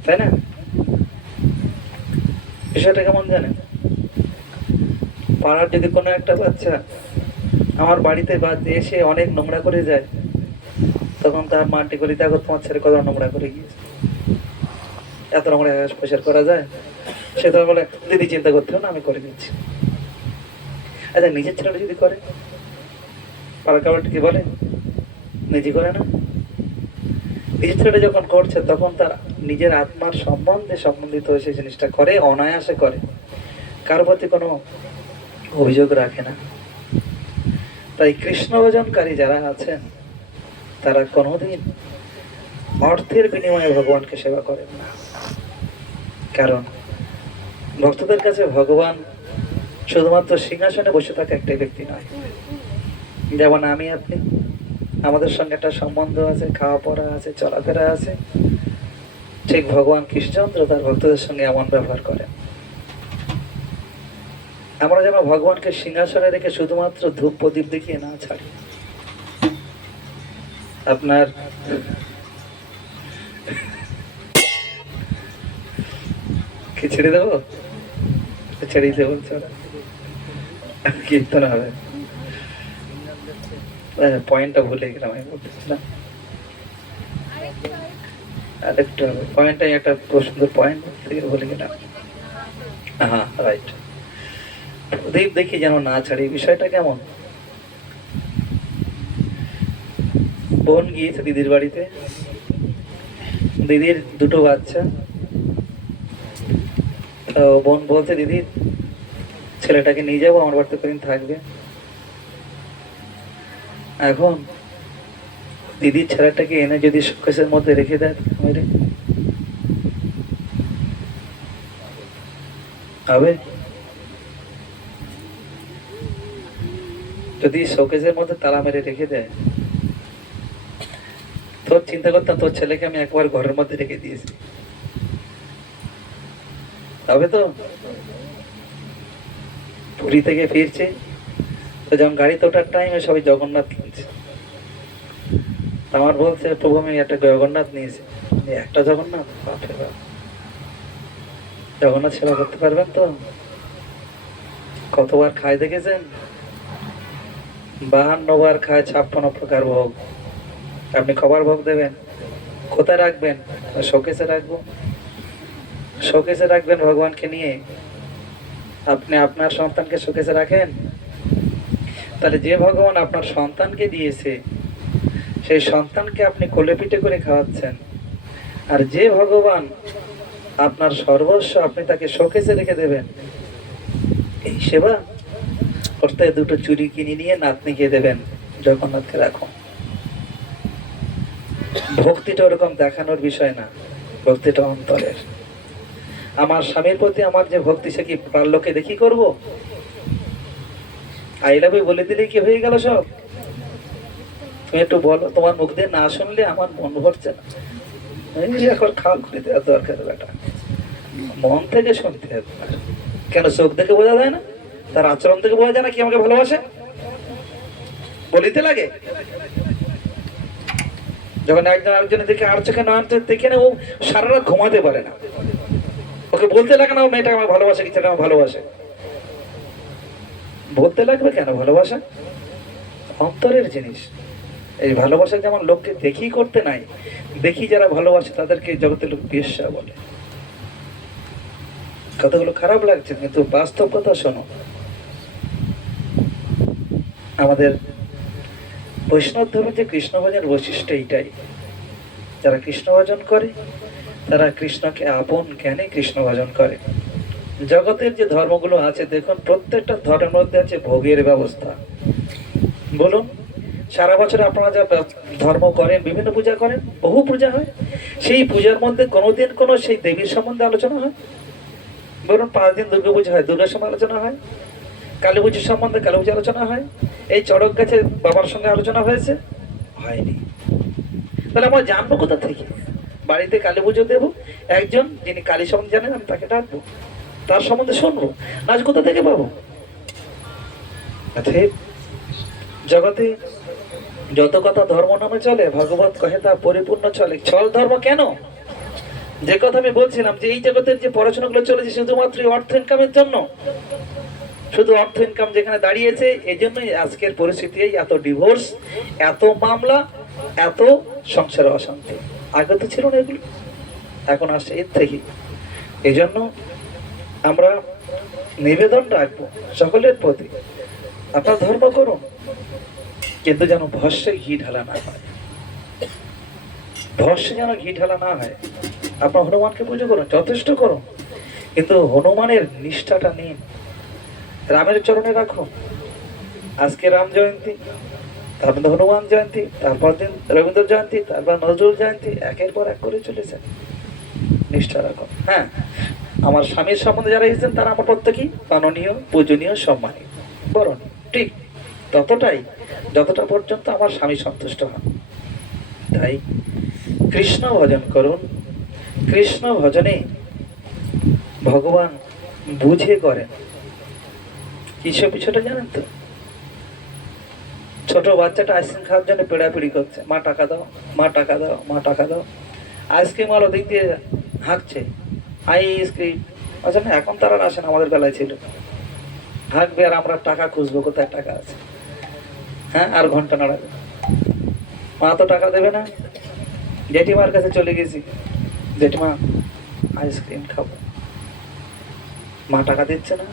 তাই না? বিষয়টা কেমন জানেন? পাড়ার যদি কোনো একটা বাচ্চা আমার বাড়িতে এসে অনেক নোংরা করে যায়, তখন তার মাটি করি, দেখো তোমার ছেলে কত নোংরা করে গিয়েছে, এত নোংরা পয়সা করা যায়? সে তো বলে দিদি চিন্তা করতে হবে না, আমি করে দিচ্ছি। আচ্ছা নিজের ছেলেটা যদি করে, পাড়ার কাবারটা কি বলে? নিজে করে না? নিজের ছেলেটা যখন করছে তখন তার নিজের আত্মার সম্বন্ধিত হয়ে সেই জিনিসটা করে, অনায়াসে করে, কারোর প্রতি কোনো অভিযোগ রাখে না। তাই কৃষ্ণ ভজনকারী যারা আছেন তারা কোনোদিন অর্থের বিনিময়ে ভগবানকে সেবা করেন না। কারণ ভক্তদের কাছে ভগবান শুধুমাত্র সিংহাসনে বসে থাকা একটাই ব্যক্তি নয়। যেমন আমি আপনি, আমাদের সঙ্গে একটা সম্বন্ধ আছে, খাওয়া পড়া আছে, চলাফেরা আছে, ঠিক ভগবান কৃষ্ণচন্দ্র তার ভক্তদের সঙ্গে এমন ব্যবহার করেন। আমরা যেন ভগবানকে সিংহাসনে রেখে শুধুমাত্র ধূপ প্রদীপ দেখিয়ে না ছাড়ি। আপনার কি ছেড়ে দেবো? ছেড়ে দিতে বলছে ওরা, কীর্তন হবে। পয়েন্টটা ভুলে গেলাম, আমি বলতেছিলাম আরেকটু হবে পয়েন্টটাই, একটা সুন্দর পয়েন্ট থেকে ভুলে গেলাম। হ্যাঁ রাইট, প্রদীপ দেখি যেন না ছাড়ি। বিষয়টা কেমন? বোন গিয়েছে দিদির বাড়িতে, দিদির দুটো বাচ্চা। তো বোন বলছে দিদি ছেলেটাকে নিয়ে যাবো, আমার বাড়িতে কদিন থাকবে। এখন দিদির ছেলেটাকে এনে যদি শোকেসের মধ্যে রেখে দেয় হবে? যদি শোকেসের মধ্যে তালা মেরে রেখে দেয়, তোর চিন্তা করতাম তোর ছেলেকে আমি একবার ঘরের মধ্যে রেখে দিয়েছি, হবে তো? পুরী থেকে ফিরছে, তো যখন গাড়িতে ওঠার টাইমে সবাই জগন্নাথ কিনছে। আমার বলছে প্রভু আমি একটা জগন্নাথ নিয়েছি। একটা জগন্নাথ? বাপরে বাপ, জগন্নাথ সেবা করতে পারবেন তো? কতবার খায় দেখেছেন? 52 বার খায় 56 প্রকার ভোগ। আপনি কবার ভোগ দেবেন? কোথায় রাখবেন? শোকেসে রাখবো। শোকেসে রাখবেন ভগবানকে নিয়ে? আপনি আপনার সন্তানকে শোকেসে রাখেন? তাহলে যে ভগবান আপনার সন্তানকে দিয়েছে সেই সন্তানকে আপনি কোলে পিঠে করে খাওয়াচ্ছেন, আর যে ভগবান আপনার সর্বস্ব আপনি তাকে শোকেসে রেখে দেবেন, এই সেবা করতে? দুটো চুরি কিনে নিয়ে নাতনিকে দেবেন, জগন্নাথকে রাখুন। ভক্তিটা ওরকম দেখানোর বিষয় না, ভক্তিটা অন্তরের। আমার স্বামীর প্রতি আমার যে ভক্তি, সে কি পারলোকে দেখি করব? আই লাভ ইউ বলে দিলে কি হয়ে গেল সব? তুমি একটু বলো, তোমার মুখ দিয়ে না শুনলে আমার মন ভরছে না। এখন খাওয়া করে দেওয়ার দরকার, বেটা মন থেকে শুনতে হবে। কেন চোখ দেখে বোঝা যায় না? তার আচরণ থেকে বোঝা যায় না কি আমাকে ভালোবাসে? বলিতে লাগে। যখন একজন আরেকজনের দেখে আর চোখে না দেখে না, ও সারা রাত ঘুমাতে পারে না। ওকে বলতে লাগে না ও মেয়েটা আমাকে ভালোবাসে কি ছেলেটা আমাকে ভালোবাসে? বলতে লাগবে কেন? ভালোবাসা অন্তরের জিনিস। এই ভালোবাসা যেমন লোককে দেখি করতে নাই, দেখি যারা ভালোবাসে তাদেরকে জগতের লোক বেশ্যা বলে। কথাগুলো খারাপ লাগছে কিন্তু বাস্তব কথা শোনো। আমাদের বৈষ্ণব ধর্মের যে কৃষ্ণ ভজন বৈশিষ্ট্য এইটাই, যারা কৃষ্ণ ভজন করে তারা কৃষ্ণকে আপন জ্ঞানে কৃষ্ণ ভজন করে। জগতের যে ধর্মগুলো আছে দেখুন, প্রত্যেকটা ধর্মের মধ্যে আছে ভোগের ব্যবস্থা। বলুন, সারা বছর আপনারা যা ধর্ম করেন, বিভিন্ন পূজা করেন, বহু পূজা হয়, সেই পূজার মধ্যে কোনোদিন কোনো সেই দেবীর সম্বন্ধে আলোচনা হয়? বলুন, 5 দিন দুর্গা পূজা হয়, দুর্গার সঙ্গে আলোচনা হয়, কালী পুজোর সম্বন্ধে কালী পুজো আলোচনা হয়, এই চড়ক গাছে বাবার সঙ্গে আলোচনা হয়েছে? হয়নি। তাহলে আমরা জানবো কোথা থেকে? বাড়িতে কালী পুজো দেবো, একজন যিনি কালী সম্বন্ধে জানেন আমি তাকে ডাকবো, তার সম্বন্ধে শুনবো, আজ কোথা থেকে পাবো? আচ্ছা, জগতে যত কথা ধর্ম নামে চলে, ভগবত কহে তা পরিপূর্ণ চলে। ছল ধর্ম কেন? যে কথা আমি বলছিলাম যে এই জগতের যে পড়াশোনাগুলো চলেছে শুধুমাত্র অর্থ ইনকামের জন্য, শুধু অর্থ ইনকাম যেখানে দাঁড়িয়েছে, এই জন্যই আজকের পরিস্থিতি এত ডিভোর্স, এত মামলা, এত সংসার অশান্তি। আগে তো ছিল না এগুলো, এখন আসছে এর থেকে। এই জন্য আমরা নিবেদন রাখবো সকলের প্রতি, আপনার ধর্ম করুন, কিন্তু যেন ভস্যে ঘি ঢালা না হয়, ভস্যে যেন ঘি ঢালা না হয়। আপনার হনুমানকে পুজো করুন, যথেষ্ট করুন, কিন্তু হনুমানের নিষ্ঠাটা নিন, রামের চরণে রাখুন। আজকে রাম জয়ন্তী, তারপর হনুমান জয়ন্তী, তারপর দিন রবীন্দ্র জয়ন্তী, তারপর নজরুল জয়ন্তী, একের পর এক করে চলেছে। নিষ্ঠা রাখুন। হ্যাঁ, আমার স্বামীর সম্বন্ধে যারা এসেছেন তারা আমার প্রত্যেকেই মাননীয়, পূজনীয়, সম্মানীয়, বরণীয়, ঠিক ততটাই যতটা পর্যন্ত আমার স্বামী সন্তুষ্ট হন। তাই কৃষ্ণ ভজন করুন। কৃষ্ণ ভজনে ভগবান বুঝে করেন। কিসব বিষয়টা জানেন তো? ছোট বাচ্চাটা আইসক্রিম খাওয়ার জন্য পেড়াপিড়ি করছে, মা টাকা দাও, মা টাকা দাও, মা টাকা দাও। আইসক্রিম আলো দিক দিয়ে হাঁকছে, আইসক্রিম। আচ্ছা না, এখন তারা আসেন, আমাদের বেলায় ছিল, হাঁকবে আর আমরা টাকা খুঁজবো কোথায় টাকা আছে। হ্যাঁ, আর ঘন্টা নাড়াবে, মা তো টাকা দেবে না। জেঠিমার কাছে চলে গেছি, জেঠিমা আইসক্রিম খাবো, মা টাকা দিচ্ছে না।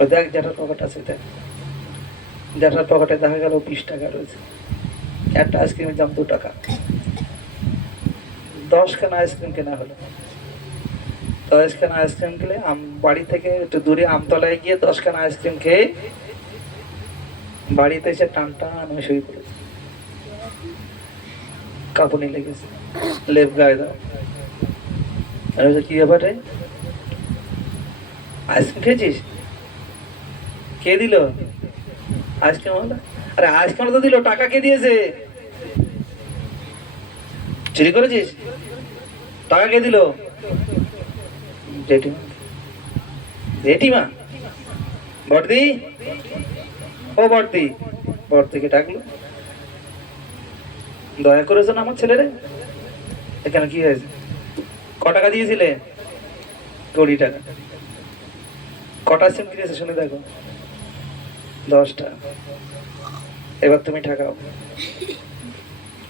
ওই দেখ জ্যাঠার পকেট আছে, দেখ জ্যাঠার পকেটে দেখা গেল 20 টাকা রয়েছে, একটা আইসক্রিমের দাম 2 টাকা, 10 খানা আইসক্রিম কেনা হলো। 10 খানা আইসক্রিম খেলে বাড়ি থেকে একটু দূরে আমতলায় গিয়ে 10 খানা আইসক্রিম খেয়ে বাড়িতে এসে টান টান হয়ে শুয়ে পড়েছে, কাঁপুনি লেগেছে, লেপ গায়ে দাও। কি ব্যাপারে, আইসক্রিম খেয়েছিস? কে দিল আইসক্রিম? আরে আইসক্রিম তো দিল, টাকা কে দিয়েছে? চুরি করেছিস? টাকা কে দিল? জেঠিমা। জেঠিমা? বড়দি? ও বড়দি? বড়দিকে ডাকলো, দয়া করেছেন আমার ছেলেরে, এখানে কি হয়েছে? ক টাকা দিয়েছিলে? 20 টাকা। কটা সিম কিনেছে শুনে দেখো? 10টা। এবার তুমি ঠাকাও।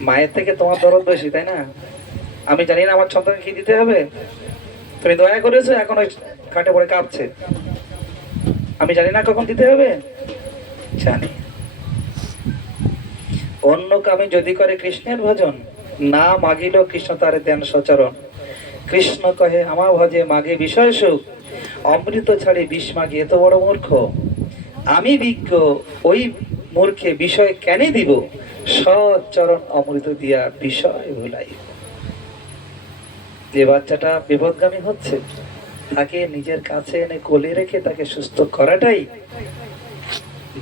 মায়ের থেকে তোমার দরদ বেশি, তাই না? আমি জানি না আমার সন্তানকে কি দিতে হবে, তুমি দয়া করেছো, এখন ওই খাটে পড়ে কাঁপছে। আমি জানি না কখন দিতে হবে, জানি। অন্য কামে যদি করে কৃষ্ণের ভজন, না মাগিল কৃষ্ণ তারে দেন সচরণ। কৃষ্ণ কহে আমার ভজে মাগে বিষয় সুখ, অমৃত ছাড়ে বিষ মাগে এত বড় মূর্খ। আমি বিজ্ঞ, ওই মূর্খে বিষয় কেন দিব, সচরণ অমৃত দিয়া বিষয় ভুলাই। যে বাচ্চাটা বিপদগামী হচ্ছে, তাকে নিজের কাছে এনে কোলে রেখে তাকে সুস্থ করাটাই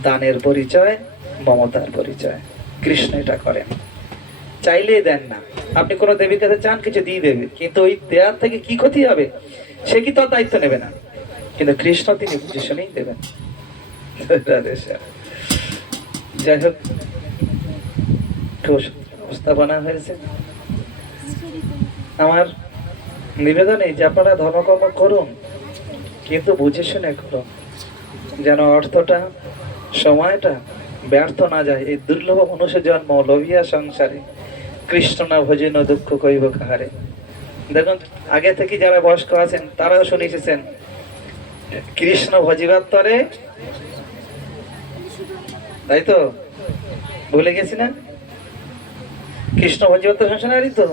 দানের পরিচয়, মমতার পরিচয়। কৃষ্ণ এটা করেন, চাইলে দেন না। আপনি কোনো দেবীর কাছে চান, কিছু দিয়ে দেবে, কিন্তু ওই দেওয়ার থেকে কি ক্ষতি হবে সে কি তার দায়িত্ব নেবে না, কিন্তু কৃষ্ণ তিনি বুঝে শুনেই দেবেন। যাই হোক, উপস্থাপনা হয়েছে। আমার নিবেদন এই যে আপনারা ধর্মকর্ম করুন, কিন্তু বুঝে শুনে করুন, যেন অর্থটা, সময়টা ব্যর্থ না যায়। এই দুর্লভ মনুষ্য জন্ম লোভিয়া সংসারে, কৃষ্ণ না ভজন দুঃখ কইব কাহারে। দেখুন, আগে থেকে যারা বয়স্ক আছেন তারাও শুনে এসেছেন, কৃষ্ণ ভজিবার তরে তাই তো, ভুলে গেছি না? কৃষ্ণ ভজিবাত্তর সংসারী তো,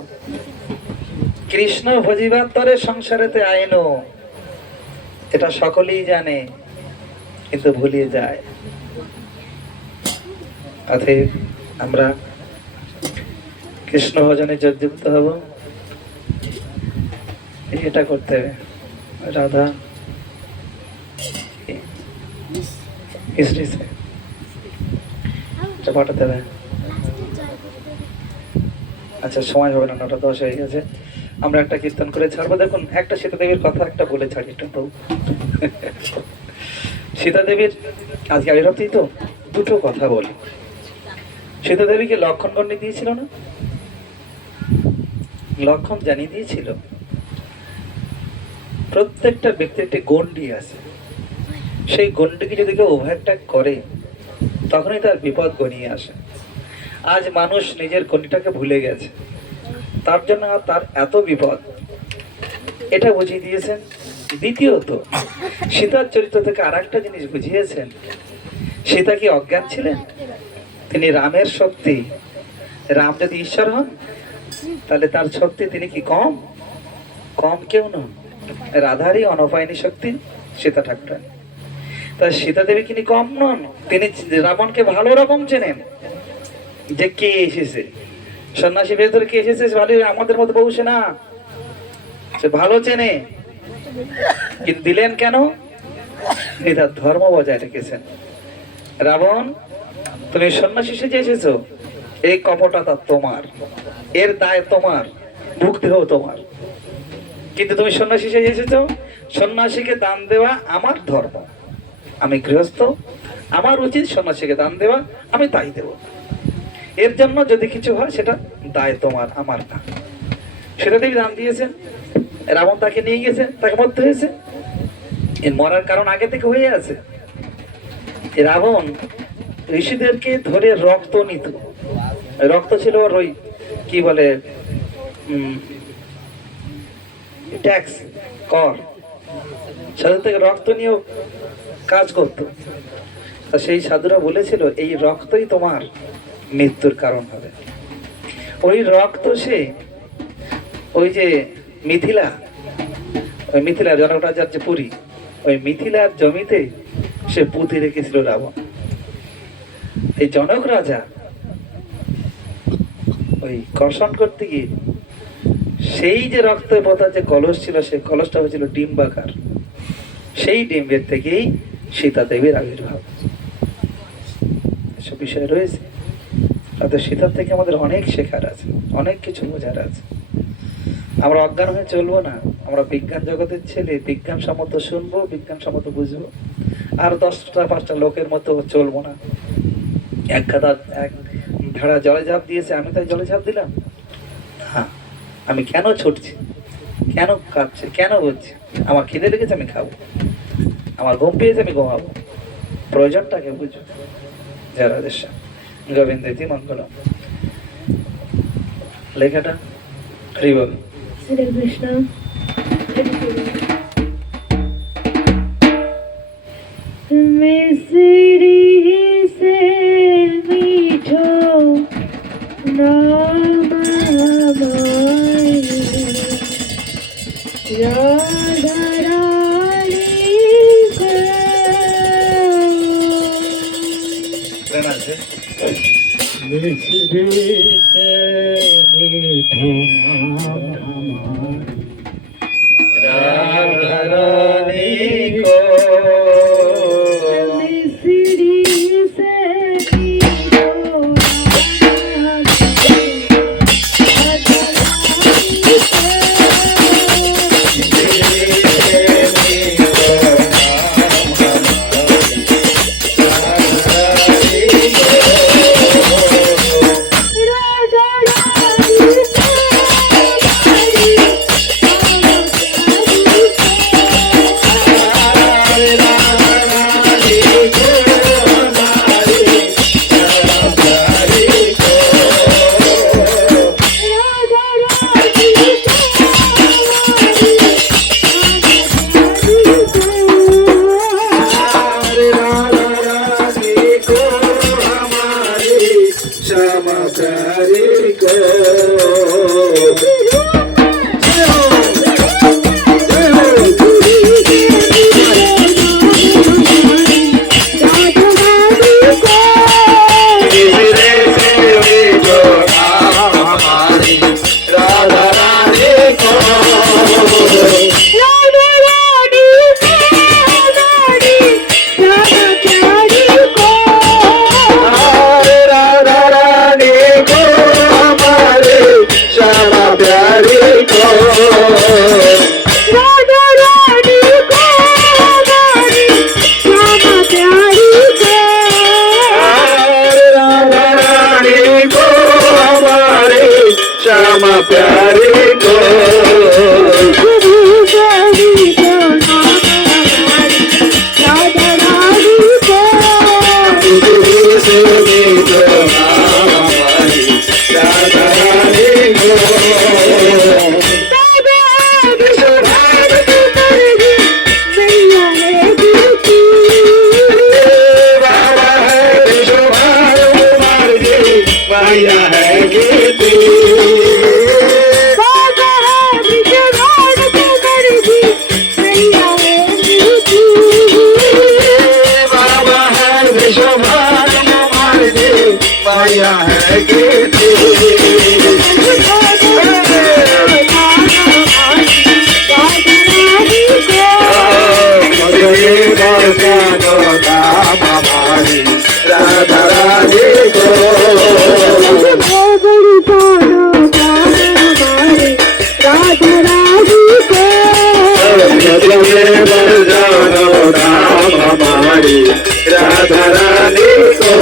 কৃষ্ণ ভজিবাত্তরের সংসারেতে আইনো, এটা সকলেই জানে, কিন্তু ভুলিয়ে যায়। অতএব আমরা কৃষ্ণ ভজনে যোগযুক্ত হব, এটা করতে হবে। রাধা পাঠাতে হবে। আচ্ছা, সময় হবে না, 9:10 হয়ে গেছে। আমরা একটা কীর্তন করে ছাড়বো। দেখুন, একটা সীতাদেবীর কথা একটা বলে ছাড়ি একটু তো। সীতাদেবীর আজকে আগের হপ্তাহেই তো দুটো কথা বলি। সীতাদেবীকে লক্ষণ গণ্যি দিয়েছিল না? লক্ষণ জানিয়ে দিয়েছিল প্রত্যেকটা ব্যক্তির একটি গণ্ডি আছে, সেই গণ্ডিকে যদি কেউ ওভারটেক করে তখনই তার বিপদ গণিয়ে আসে। আজ মানুষ নিজের গণ্ডিটাকে ভুলে গেছে, তার জন্য তার এত বিপদ, এটা বুঝিয়ে দিয়েছেন। দ্বিতীয়ত, সীতার চরিত্র থেকে আর একটা জিনিস বুঝিয়েছেন। সীতা কি অজ্ঞান ছিলেন? তিনি রামের শক্তি। রাম যদি ঈশ্বর হন তাহলে তার শক্তি তিনি কি কম? কম কেউ নন। রাধারই অনপায়নী শক্তি সীতা ঠাকুরানী। তাই সীতা দেবী তিনি কম নন। তিনি রাবণকে ভালো রকম চেনেন যে কে এসেছে, সন্ন্যাসী ভেতরে কে এসেছে, ভালো আমাদের মতো বসে না, সে ভালো চেনে। কিন্তু দিলেন কেন? তিনি তার ধর্ম বজায় রেখেছেন। রাবণ, তুমি সন্ন্যাসী সেজে এসেছো, এই কপটতা তোমার, এর দায় তোমার, ভুগ দেহ তোমার। কিন্তু তুমি সন্ন্যাসী সেজে এসেছো, সন্ন্যাসীকে দান দেওয়া আমার ধর্ম, আমি গৃহস্থ, আমার উচিত সন্ন্যাসীকে দান দেওয়া, আমি তাই দেব। এর জন্য যদি কিছু হয় সেটা দায় তোমার, আমার না। সেটা দেবী দান দিয়েছেন। রাবণ তাকে নিয়ে গেছে, তাকে মরতে হয়েছে। এর মরার কারণ আগে থেকে হয়ে আছে। রাবণ ঋষিদেরকে ধরে রক্ত নিত। রক্ত ছিল ওর ওই কি বলে ট্যাক্স, কর, সাধু থেকে রক্ত নিয়েও কাজ করত। তা সেই সাধুরা বলেছিল এই রক্তই তোমার মৃত্যুর কারণ হবে। ওই রক্ত সে ওই যে মিথিলা, ওই মিথিলা জনক রাজার যে পুরী, ওই মিথিলার জমিতে সে পুঁতে রেখেছিল রাবণ। এই জনক রাজা ওই কর্ষণ করতে গিয়ে সেই যে রক্ত পোতা যে কলস ছিল, সেই কলসটা হয়েছিল ডিম্বাকার। সেই ডিম্বের থেকেই সীতা দেবীর আবির্ভাব। এসব বিষয় রয়েছে। তাদের সীতার থেকে আমাদের অনেক শেখার আছে, অনেক কিছু বোঝার আছে। আমরা অজ্ঞান হয়ে চলবো না। আমরা বিজ্ঞান জগতের ছেলে, বিজ্ঞানসম্মত শুনবো, বিজ্ঞানসম্মত বুঝবো। আর 10টা-5টা লোকের মতো চলবো না। এক ভেড়া জলে ঝাঁপ দিয়েছে, আমি তাই জলে ঝাঁপ দিলাম। হ্যাঁ, আমি কেন ছুটছি, কেন কাঁদছি, কেন বলছি? আমার খিদে লেগেছে, আমি খাবো। আমার ঘুম পেয়েছে, আমি ঘুমাবো। প্রয়োজনটাকে বুঝবো। যারা দেশ গোবিন্দ মঙ্গলম। লেখাটা হরি বল। হরে কৃষ্ণ। मिश्री से मीठो नाम हमारे, राधा रानी को। मिश्री से मीठो नाम राधा रानी को, मिश्री से मीठो नाम राधा रानी राधा श्यामा प्यारे को माया है राधा रानी को राधा रानी को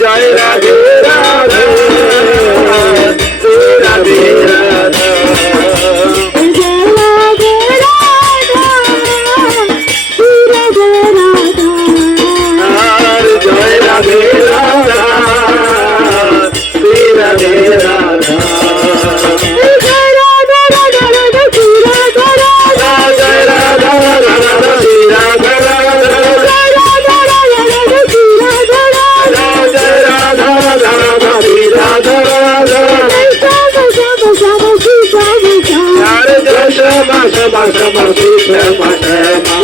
जय राधे राधा राधे राधा जय Radhe Radha Radhe Radha Shama, Shama, Shama, Shama, Shama, Shama,